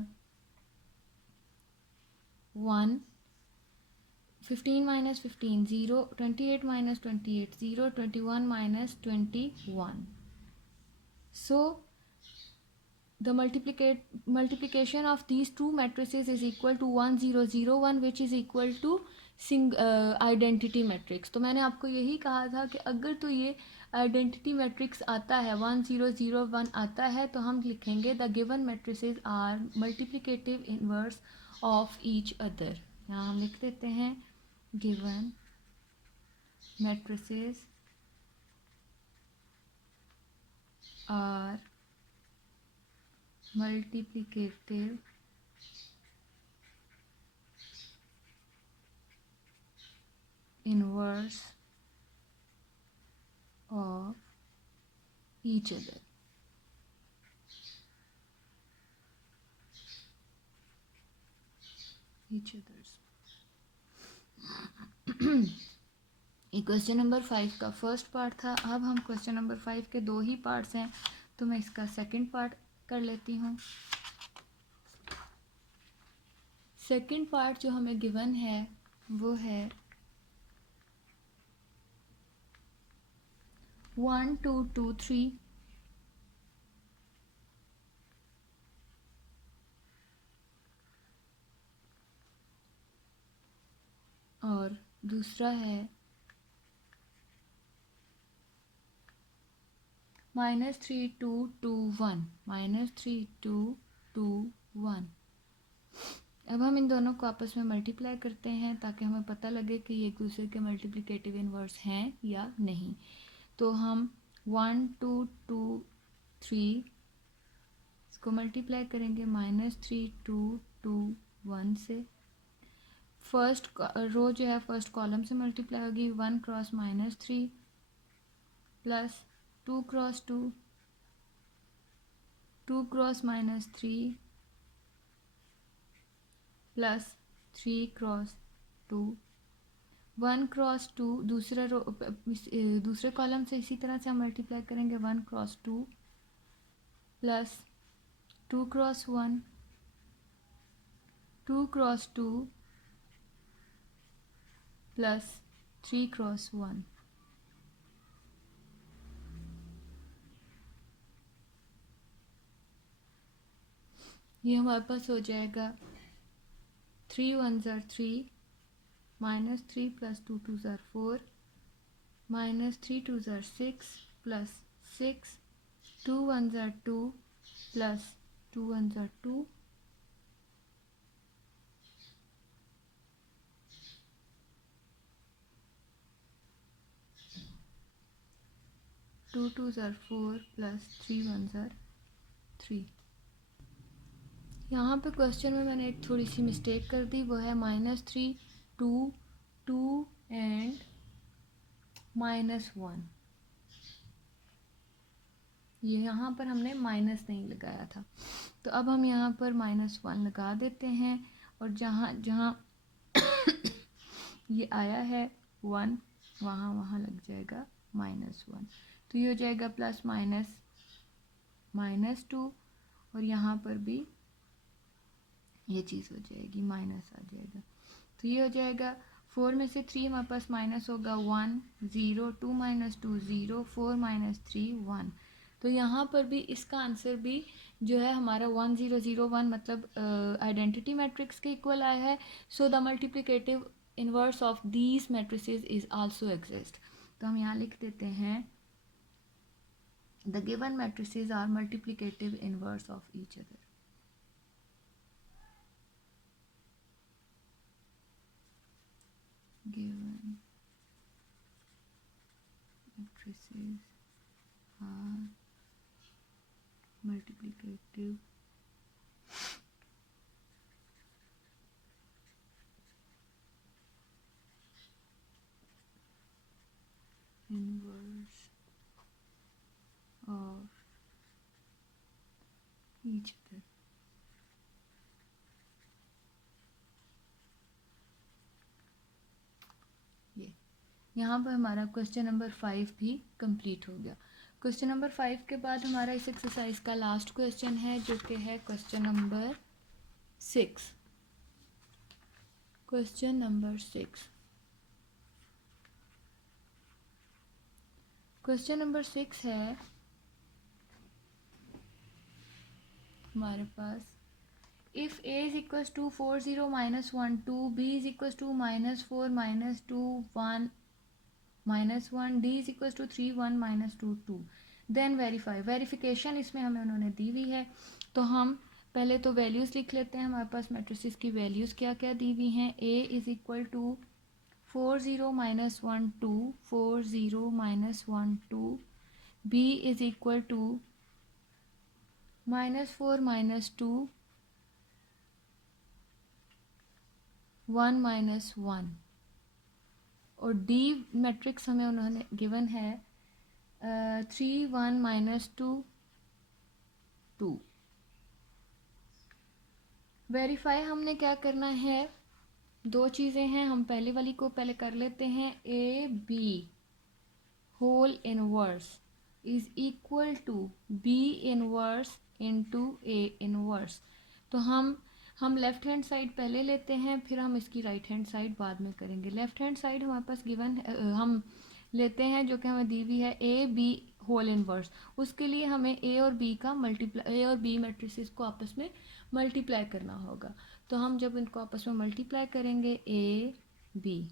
1। 15 minus 15 0, 28 minus 28 0, 21 minus 21। So the multiplication of these two matrices is equal to 1 0 0 1, which is equal to identity matrix. तो मैंने आपको यही कहा था कि अगर तो ये आइडेंटिटी मैट्रिक्स आता है 1 0 0 1 आता है तो हम लिखेंगे the given matrices are multiplicative inverse of each other. यहाँ हम लिख देते हैं given matrices are multiplicative inverse of each other। ये क्वेश्चन नंबर 5 का फर्स्ट पार्ट था। अब हम क्वेश्चन नंबर 5 के दो ही पार्ट्स हैं तो मैं इसका सेकंड पार्ट कर लेती हूँ। सेकंड पार्ट जो हमें गिवन है वो है 1 2 2 3 और दूसरा है -3 2 2 1 -3 2 2 1। अब हम इन दोनों को आपस में मल्टीप्लाई करते हैं ताकि हमें पता लगे कि ये एक दूसरे के मल्टीप्लिकेटिव इनवर्स हैं या नहीं। तो हम 1 2 2 3 इसको मल्टीप्लाई करेंगे -3 2 2 1 से। फर्स्ट रो जो है फर्स्ट कॉलम से मल्टीप्लाई होगी 1 cross -3 plus 2 cross 2 2 cross -3 plus 3 cross 2 1 cross 2। दूसरे कॉलम से इसी तरह से हम मल्टीप्लाई करेंगे 1 cross 2 plus 2 cross 1 2 cross 2 plus 3 cross 1। ये हमारे पास हो जाएगा 3 1 ज़ार 3 -3 प्लस 2 2 ज़ार 4 -3 2 ज़ार 6 प्लस 6 2 1 ज़ार 2 प्लस 2 1 ज़ार 2 2 2 ज़ार 4 प्लस 3 1 ज़ार 3। यहाँ पे क्वेश्चन में मैंने एक थोड़ी सी मिस्टेक कर दी, वो है -3 2 2 एंड -1। ये यहाँ पर हमने माइनस नहीं लगाया था तो अब हम यहाँ पर -1 लगा देते हैं और जहाँ जहाँ ये आया है 1 वहाँ लग जाएगा -1। तो ये हो जाएगा प्लस माइनस -2 और यहाँ पर भी ये चीज़ हो जाएगी माइनस आ जाएगा। तो ये हो जाएगा 4 में से 3 हमारे पास माइनस होगा 1 0 2 -2 0 4 -3 1। तो यहाँ पर भी इसका आंसर भी जो है हमारा 1 0 0 1 मतलब आइडेंटिटी मैट्रिक्स के इक्वल आया है। So the multiplicative inverse of these matrices is also exist. तो हम यहाँ लिख देते हैं the given matrices are multiplicative inverse of each other. given matrices are multiplicative inverse of each other. ये यहाँ पर हमारा क्वेश्चन नंबर 5 भी कंप्लीट हो गया। क्वेश्चन नंबर 5 के बाद हमारा इस एक्सरसाइज का लास्ट क्वेश्चन है जो कि है question number 6। Question number 6, question number 6 है हमारे पास, if a is equals to 4 0 minus 1 2, b is equals to minus 4 minus 2 1 minus 1, d is equals to 3 1 minus 2 2, then verify. Verification इसमें हमें उन्होंने दी हुई है, तो हम पहले तो वैल्यूज़ लिख लेते हैं। हमारे पास मैट्रिसेस की वैल्यूज़ क्या क्या दी हुई हैं। a is equal to 4 0 minus 1 2 4 0 minus 1 2, b is equal to minus 4 minus 2 1 minus 1, और डी मैट्रिक्स हमें उन्होंने गिवन है 3 1 minus 2 2। वेरीफाई हमने क्या करना है, दो चीज़ें हैं, हम पहले वाली को पहले कर लेते हैं। A B whole inverse is equal to B inverse into A inverse. तो हम लेफ्ट हैंड साइड पहले लेते हैं, फिर हम इसकी राइट हैंड साइड बाद में करेंगे। लेफ्ट हैंड साइड हमारे पास गिवन हम लेते हैं जो कि हमें दी हुई है ए बी होल इनवर्स। उसके लिए हमें ए और बी का मल्टीप्लाई, ए और बी मैट्रिसेस को आपस में मल्टीप्लाई करना होगा। तो हम जब इनको आपस में मल्टीप्लाई करेंगे ए बी,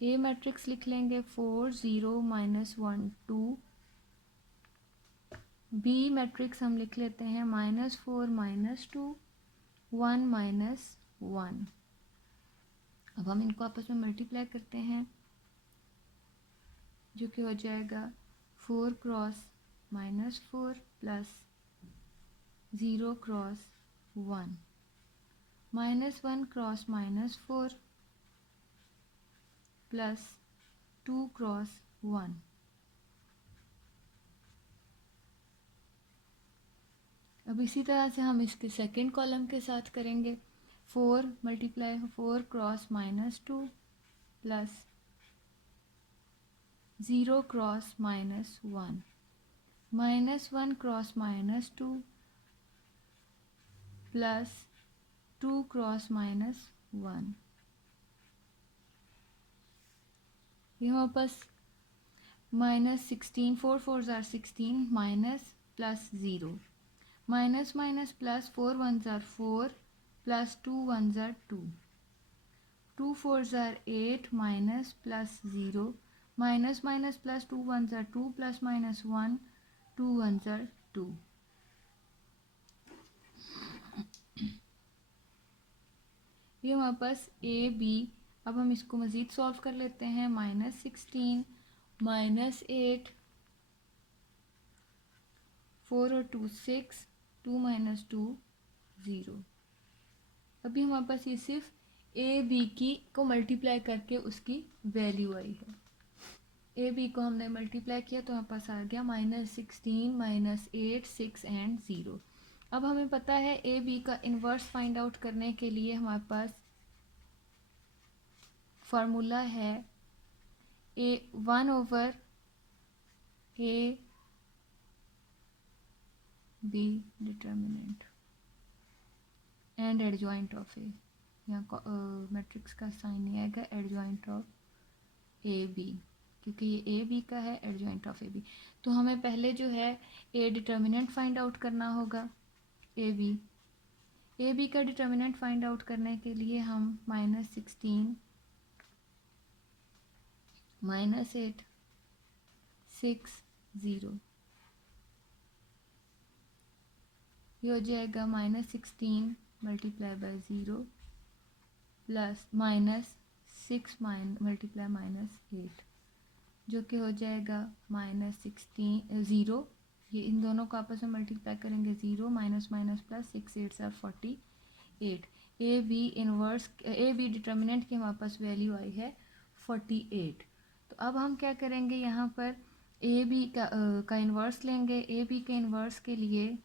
ए मैट्रिक्स लिख लेंगे 4 0 minus 1 2, बी मैट्रिक्स हम लिख लेते हैं -4 -2 1 -1। अब हम इनको आपस में मल्टीप्लाई करते हैं जो कि हो जाएगा 4 cross -4 plus 0 cross 1 -1 cross -4 plus 2 cross 1। अब इसी तरह से हम इसके सेकंड कॉलम के साथ करेंगे। 4 multiply 4 cross -2 plus 0 cross -1 -1 cross -2 plus 2 cross -1। ये हमारे पास -16 4 4 ज़ार 16 minus plus 0 minus minus plus 4 1 ज़ार 4 प्लस 2 1 ज़ार 2 2 4 ज़ार 8 minus plus 0 minus minus plus 2 1 ज़ार 2 प्लस माइनस 1 2 1 ज़ार 2। ये हमारे पास ए बी। अब हम इसको मज़ीद सॉल्व कर लेते हैं। -16 -8 4 और 2 6 2 - 2 0। अभी हमारे पास ये सिर्फ ए बी की को मल्टीप्लाई करके उसकी वैल्यू आई है। ए बी को हमने मल्टीप्लाई किया तो हमारे पास आ गया -16 -8 6 एंड 0। अब हमें पता है ए बी का इन्वर्स फाइंड आउट करने के लिए हमारे पास फार्मूला है A 1 over A B determinant and adjoint of A. यहाँ मैट्रिक्स का साइन नहीं आएगा, एडजॉइंट ऑफ ए बी, क्योंकि ये ए बी का है, एडजॉइंट ऑफ ए बी। तो हमें पहले जो है ए डिटर्मिनेंट फाइंड आउट करना होगा। ए बी का डिटर्मिनेंट फाइंड आउट करने के लिए हम -16 -8 6 0, ये हो जाएगा -16 मल्टीप्लाई बाय 0 प्लस 6 मल्टीप्लाई -8 जो कि हो जाएगा -16 ज़ीरो। ये इन दोनों को आपस में मल्टीप्लाई करेंगे, 0 minus minus plus 6 8 are 48। A B determinant की हमारे पास वैल्यू आई है 48। तो अब हम क्या करेंगे, यहाँ पर ए बी का इन्वर्स लेंगे। ए बी के इन्वर्स के लिए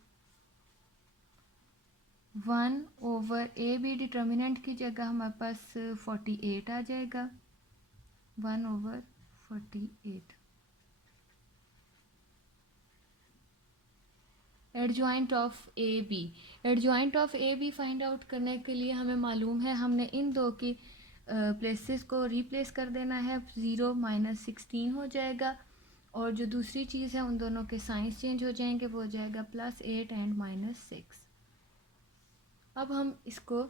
1/, ए बी डिटर्मिनेंट की जगह हमारे पास 48 आ जाएगा, 1/48। Adjoint of A B, adjoint of A B find out करने के लिए हमें मालूम है हमने इन दो की प्लेसेस को रिप्लेस कर देना है। 0 -16 हो जाएगा, और जो दूसरी चीज़ है उन दोनों के साइंस चेंज हो जाएंगे, वो हो जाएगा +8 एंड -6। अब हम इसको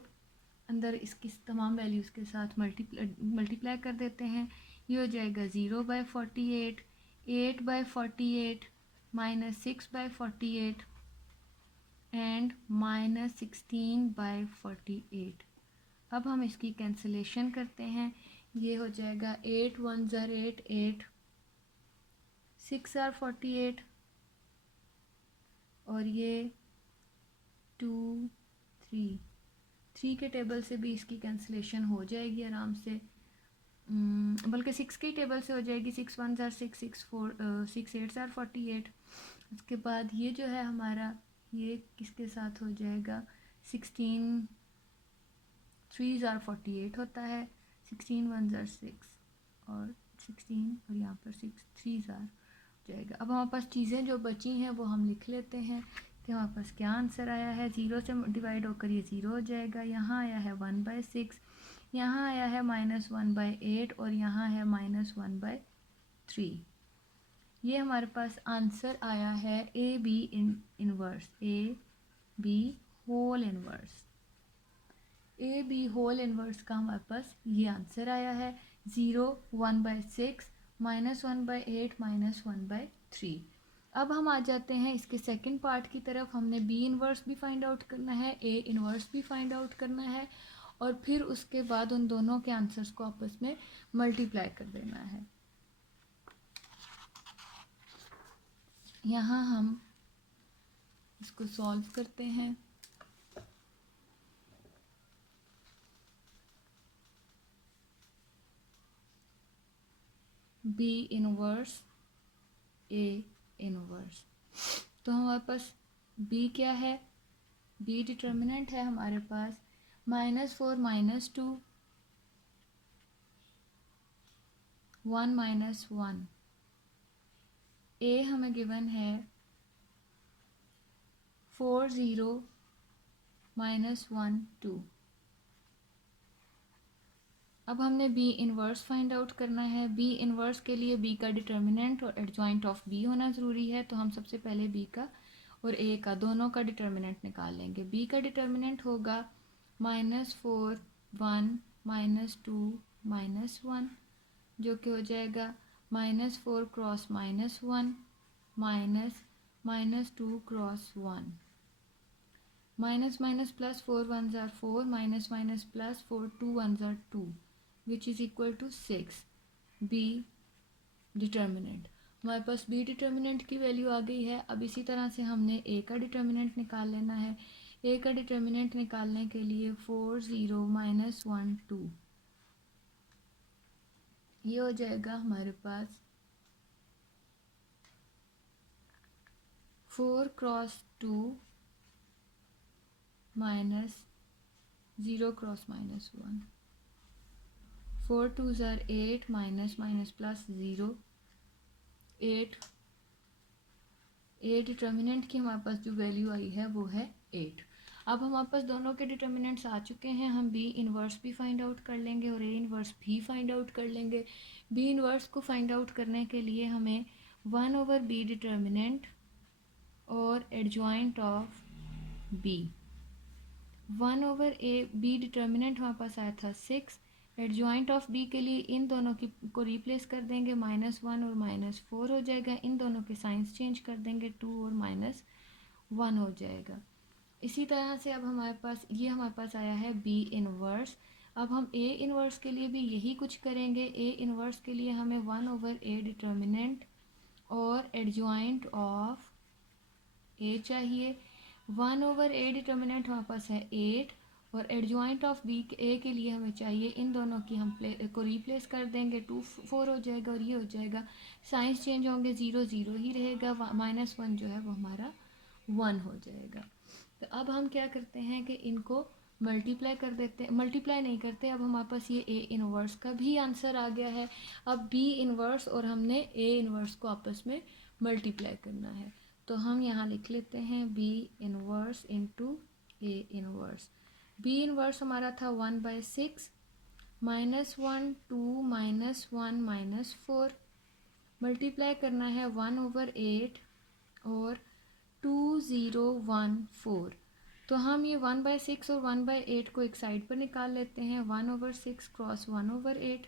अंदर इसकी तमाम वैल्यूज़ के साथ मल्टीप्लाई कर देते हैं। ये हो जाएगा 0/48, 8/48, -6/48 एंड -16/48। अब हम इसकी कैंसिलेशन करते हैं। ये हो जाएगा 8 1 8 8, 6 आर 48, और ये 2 3 के टेबल से भी इसकी कैंसिलेशन हो जाएगी आराम से, बल्कि 6 की टेबल से हो जाएगी। 6 1 आर 6, 6 8 आर 48। उसके बाद ये जो है हमारा, ये किसके साथ हो जाएगा, 16 3 आर 48 होता है, 16 1 आर 6 और 16, और यहाँ पर 6 3 आर जाएगा। अब हमारे पास चीज़ें जो बची हैं वो हम लिख लेते हैं कि हमारे पास क्या आंसर आया है। 0 से डिवाइड होकर ये 0 हो जाएगा, यहाँ आया है 1/6, यहाँ आया है -1/8, और यहाँ है -1/3। ये हमारे पास आंसर आया है A B inverse, A B whole inverse. A B whole inverse का हमारे पास ये आंसर आया है। 0 1/6, -1/8, -1/3। अब हम आ जाते हैं इसके सेकंड पार्ट की तरफ। हमने बी इनवर्स भी फाइंड आउट करना है, ए इनवर्स भी फाइंड आउट करना है, और फिर उसके बाद उन दोनों के आंसर्स को आपस में मल्टीप्लाई कर देना है। यहाँ हम इसको सॉल्व करते हैं। बी इनवर्स ए इनवर्स, तो हमारे पास बी क्या है, बी डिटर्मिनेंट है हमारे पास -4 -2 1 -1। ए हमें गिवन है 4 0 -1 2। अब हमने बी इनवर्स फाइंड आउट करना है। बी इनवर्स के लिए बी का डिटर्मिनेंट और एडजॉइंट ऑफ बी होना ज़रूरी है, तो हम सबसे पहले बी का और ए का दोनों का डिटर्मिनेंट निकाल लेंगे। बी का डिटर्मिनेंट होगा -4 1 -2 -1, जो कि हो जाएगा -4 cross -1 -2 cross 1, minus minus plus 4 1s are 4, minus minus plus 4 2 1s are 2, which is equal to 6। B determinant, हमारे पास बी डिटर्मिनेंट की वैल्यू आ गई है। अब इसी तरह से हमने ए का डिटर्मिनेंट निकाल लेना है। ए का डिटर्मिनेंट निकालने के लिए 4 0 -1 2, ये हो जाएगा हमारे पास 4 cross 2 -0 cross -1, 4 2s are 8, minus minus plus 0 8। A determinant की हमारे पास जो वैल्यू आई है वो है 8। अब हमारे पास दोनों के डिटर्मिनेंट्स आ चुके हैं। हम बी इनवर्स भी फाइंड आउट कर लेंगे और ए इनवर्स भी फाइंड आउट कर लेंगे। बी इनवर्स को फाइंड आउट करने के लिए हमें 1/b डिटर्मिनेंट और adjoint of B, 1/b determinant हमारे पास आया था 6। एडजॉइंट ऑफ बी के लिए इन दोनों की को रिप्लेस कर देंगे, -1 और -4 हो जाएगा। इन दोनों के साइंस चेंज कर देंगे, 2 और -1 हो जाएगा। इसी तरह से अब हमारे पास ये हमारे पास आया है बी इनवर्स अब हम ए इनवर्स के लिए भी यही कुछ करेंगे। ए इनवर्स के लिए हमें 1/a डिटर्मिनेंट और एडजॉइंट ऑफ ए चाहिए। 1/a डिटर्मिनेंट हमारे पास है 8 और एडजॉइंट ऑफ बी ए के लिए हमें चाहिए, इन दोनों की हम को रिप्लेस कर देंगे, 2 4 हो जाएगा और ये हो जाएगा। साइंस चेंज होंगे, 0 0 ही रहेगा, -1 जो है वो हमारा 1 हो जाएगा। तो अब हम क्या करते हैं कि इनको मल्टीप्लाई कर देते हैं, मल्टीप्लाई नहीं करते, अब हमारे पास ये ए इनवर्स का भी आंसर आ गया है। अब बी इनवर्स और हमने ए इनवर्स को आपस में मल्टीप्लाई करना है, तो हम यहाँ लिख लेते हैं B inverse into A inverse. B inverse हमारा था 1/6 -1 2 -1 -4 मल्टीप्लाई करना है 1/8 और 2 0 1 4। तो हम ये 1/6 और 1/8 को एक साइड पर निकाल लेते हैं, 1/6 क्रॉस 1/8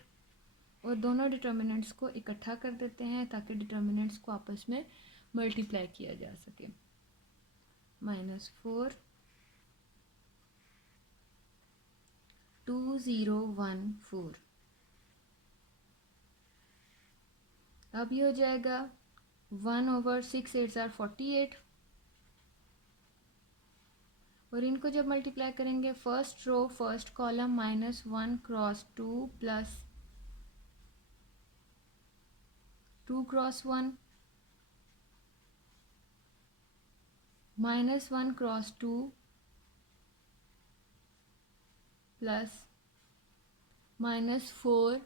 और दोनों डिटर्मिनेंट्स को इकट्ठा कर देते हैं ताकि डिटर्मिनेंट्स को आपस में मल्टीप्लाई किया जा सके। -4 2 0 1 4। अब ये हो जाएगा 1/6 8 are 48 और इनको जब मल्टीप्लाई करेंगे first row first column -1 cross 2 plus 2 cross 1 -1 cross 2 plus -4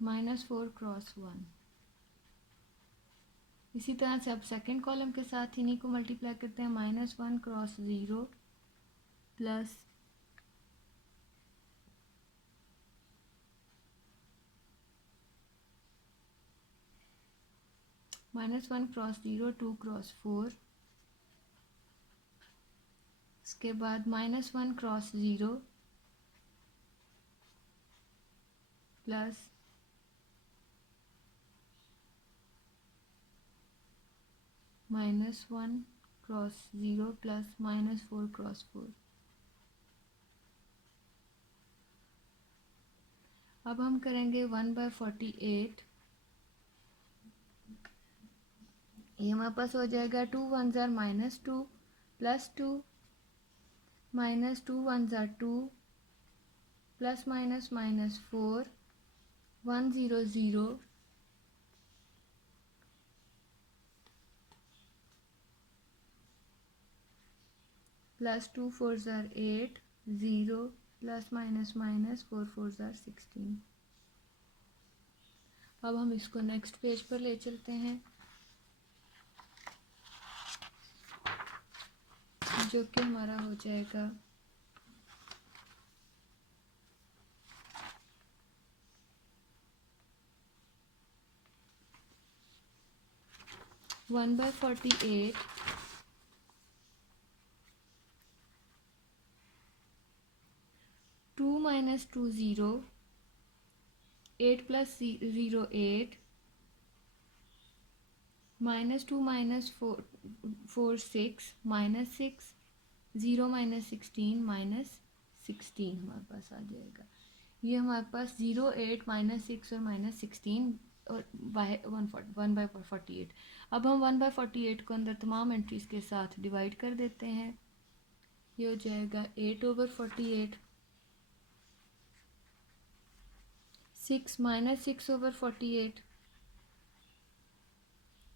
-4 cross 1। इसी तरह से अब सेकंड कॉलम के साथ इन्हीं को मल्टीप्लाई करते हैं, -1 क्रॉस 0 प्लस -1 क्रॉस 0 2 क्रॉस 4, इसके बाद -1 cross 0 plus -1 cross 0 plus -4 cross 4। अब हम करेंगे 1/48, ये हमारे पास हो जाएगा 2 1s are -2 plus 2 -2 1s are 2 plus -4 1 0 0 plus 2 4s are 8 0 plus -4 4s are 16। अब हम इसको नेक्स्ट पेज पर ले चलते हैं, जो कि हमारा हो जाएगा 1/48 2 - 2 0 8 + 0 8 -2 -4 4 6 -6 0 -16 -16 हमारे पास आ जाएगा। ये हमारे पास 0 8 -6 और -16 और 1/48। अब हम 1/48 को अंदर तमाम एंट्रीज के साथ डिवाइड कर देते हैं, ये हो जाएगा 8/48 6 -6/48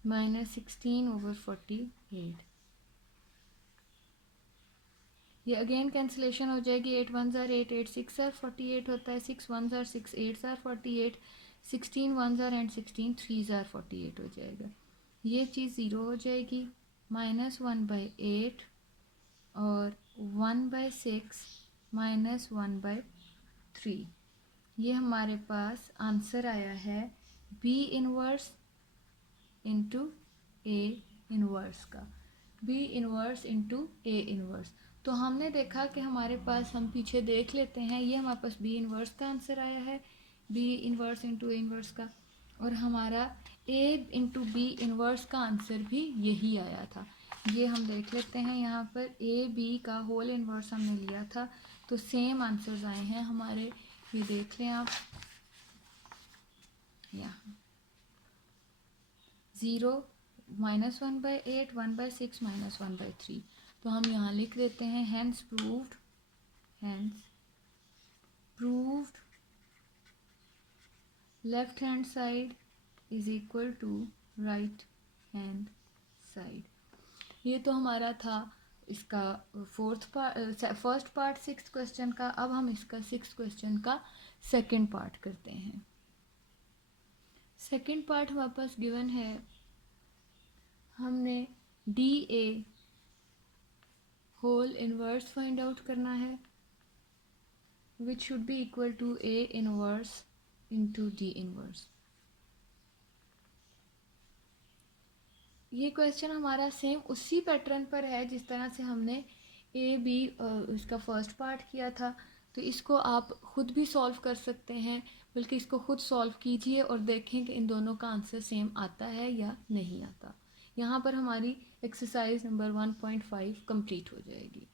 -16/48। ये अगेन कैंसिलेशन हो जाएगी, 8 1s are 8 8 6 are 48 होता है, 6 1s are 6 8s are 48 16 1s are and 16 3s are 48 हो जाएगा। ये चीज़ 0 हो जाएगी, -1/8 और 1/6 -1/3। ये हमारे पास आंसर आया है B inverse into A inverse का, B inverse into A inverse. तो हमने देखा कि हमारे पास, हम पीछे देख लेते हैं, ये हमारे पास बी इनवर्स का आंसर आया है, B inverse into A inverse का, और हमारा ए इंटू बी इनवर्स का आंसर भी यही आया था। ये हम देख लेते हैं। यहाँ पर ए बी का होल इन्वर्स हमने लिया था, तो सेम आंसर्स आए हैं हमारे। ये देख लें आप, यहाँ 0, -1/8, 1/6, -1/3। तो हम यहाँ लिख देते हैं hence proved left hand side is equal to right hand side. ये तो हमारा था इसका फर्स्ट पार्ट 6th क्वेश्चन का। अब हम इसका 6th क्वेश्चन का सेकंड पार्ट करते हैं। सेकंड पार्ट हमारे पास गिवन है, हमने D A whole inverse find out करना है, which should be equal to A inverse into D inverse. ये क्वेश्चन हमारा सेम उसी पैटर्न पर है जिस तरह से हमने ए बी इसका फर्स्ट पार्ट किया था। तो इसको आप खुद भी सॉल्व कर सकते हैं, बल्कि इसको खुद सॉल्व कीजिए और देखें कि इन दोनों का आंसर सेम आता है या नहीं आता। यहाँ पर हमारी एक्सरसाइज नंबर 1.5 कंप्लीट हो जाएगी।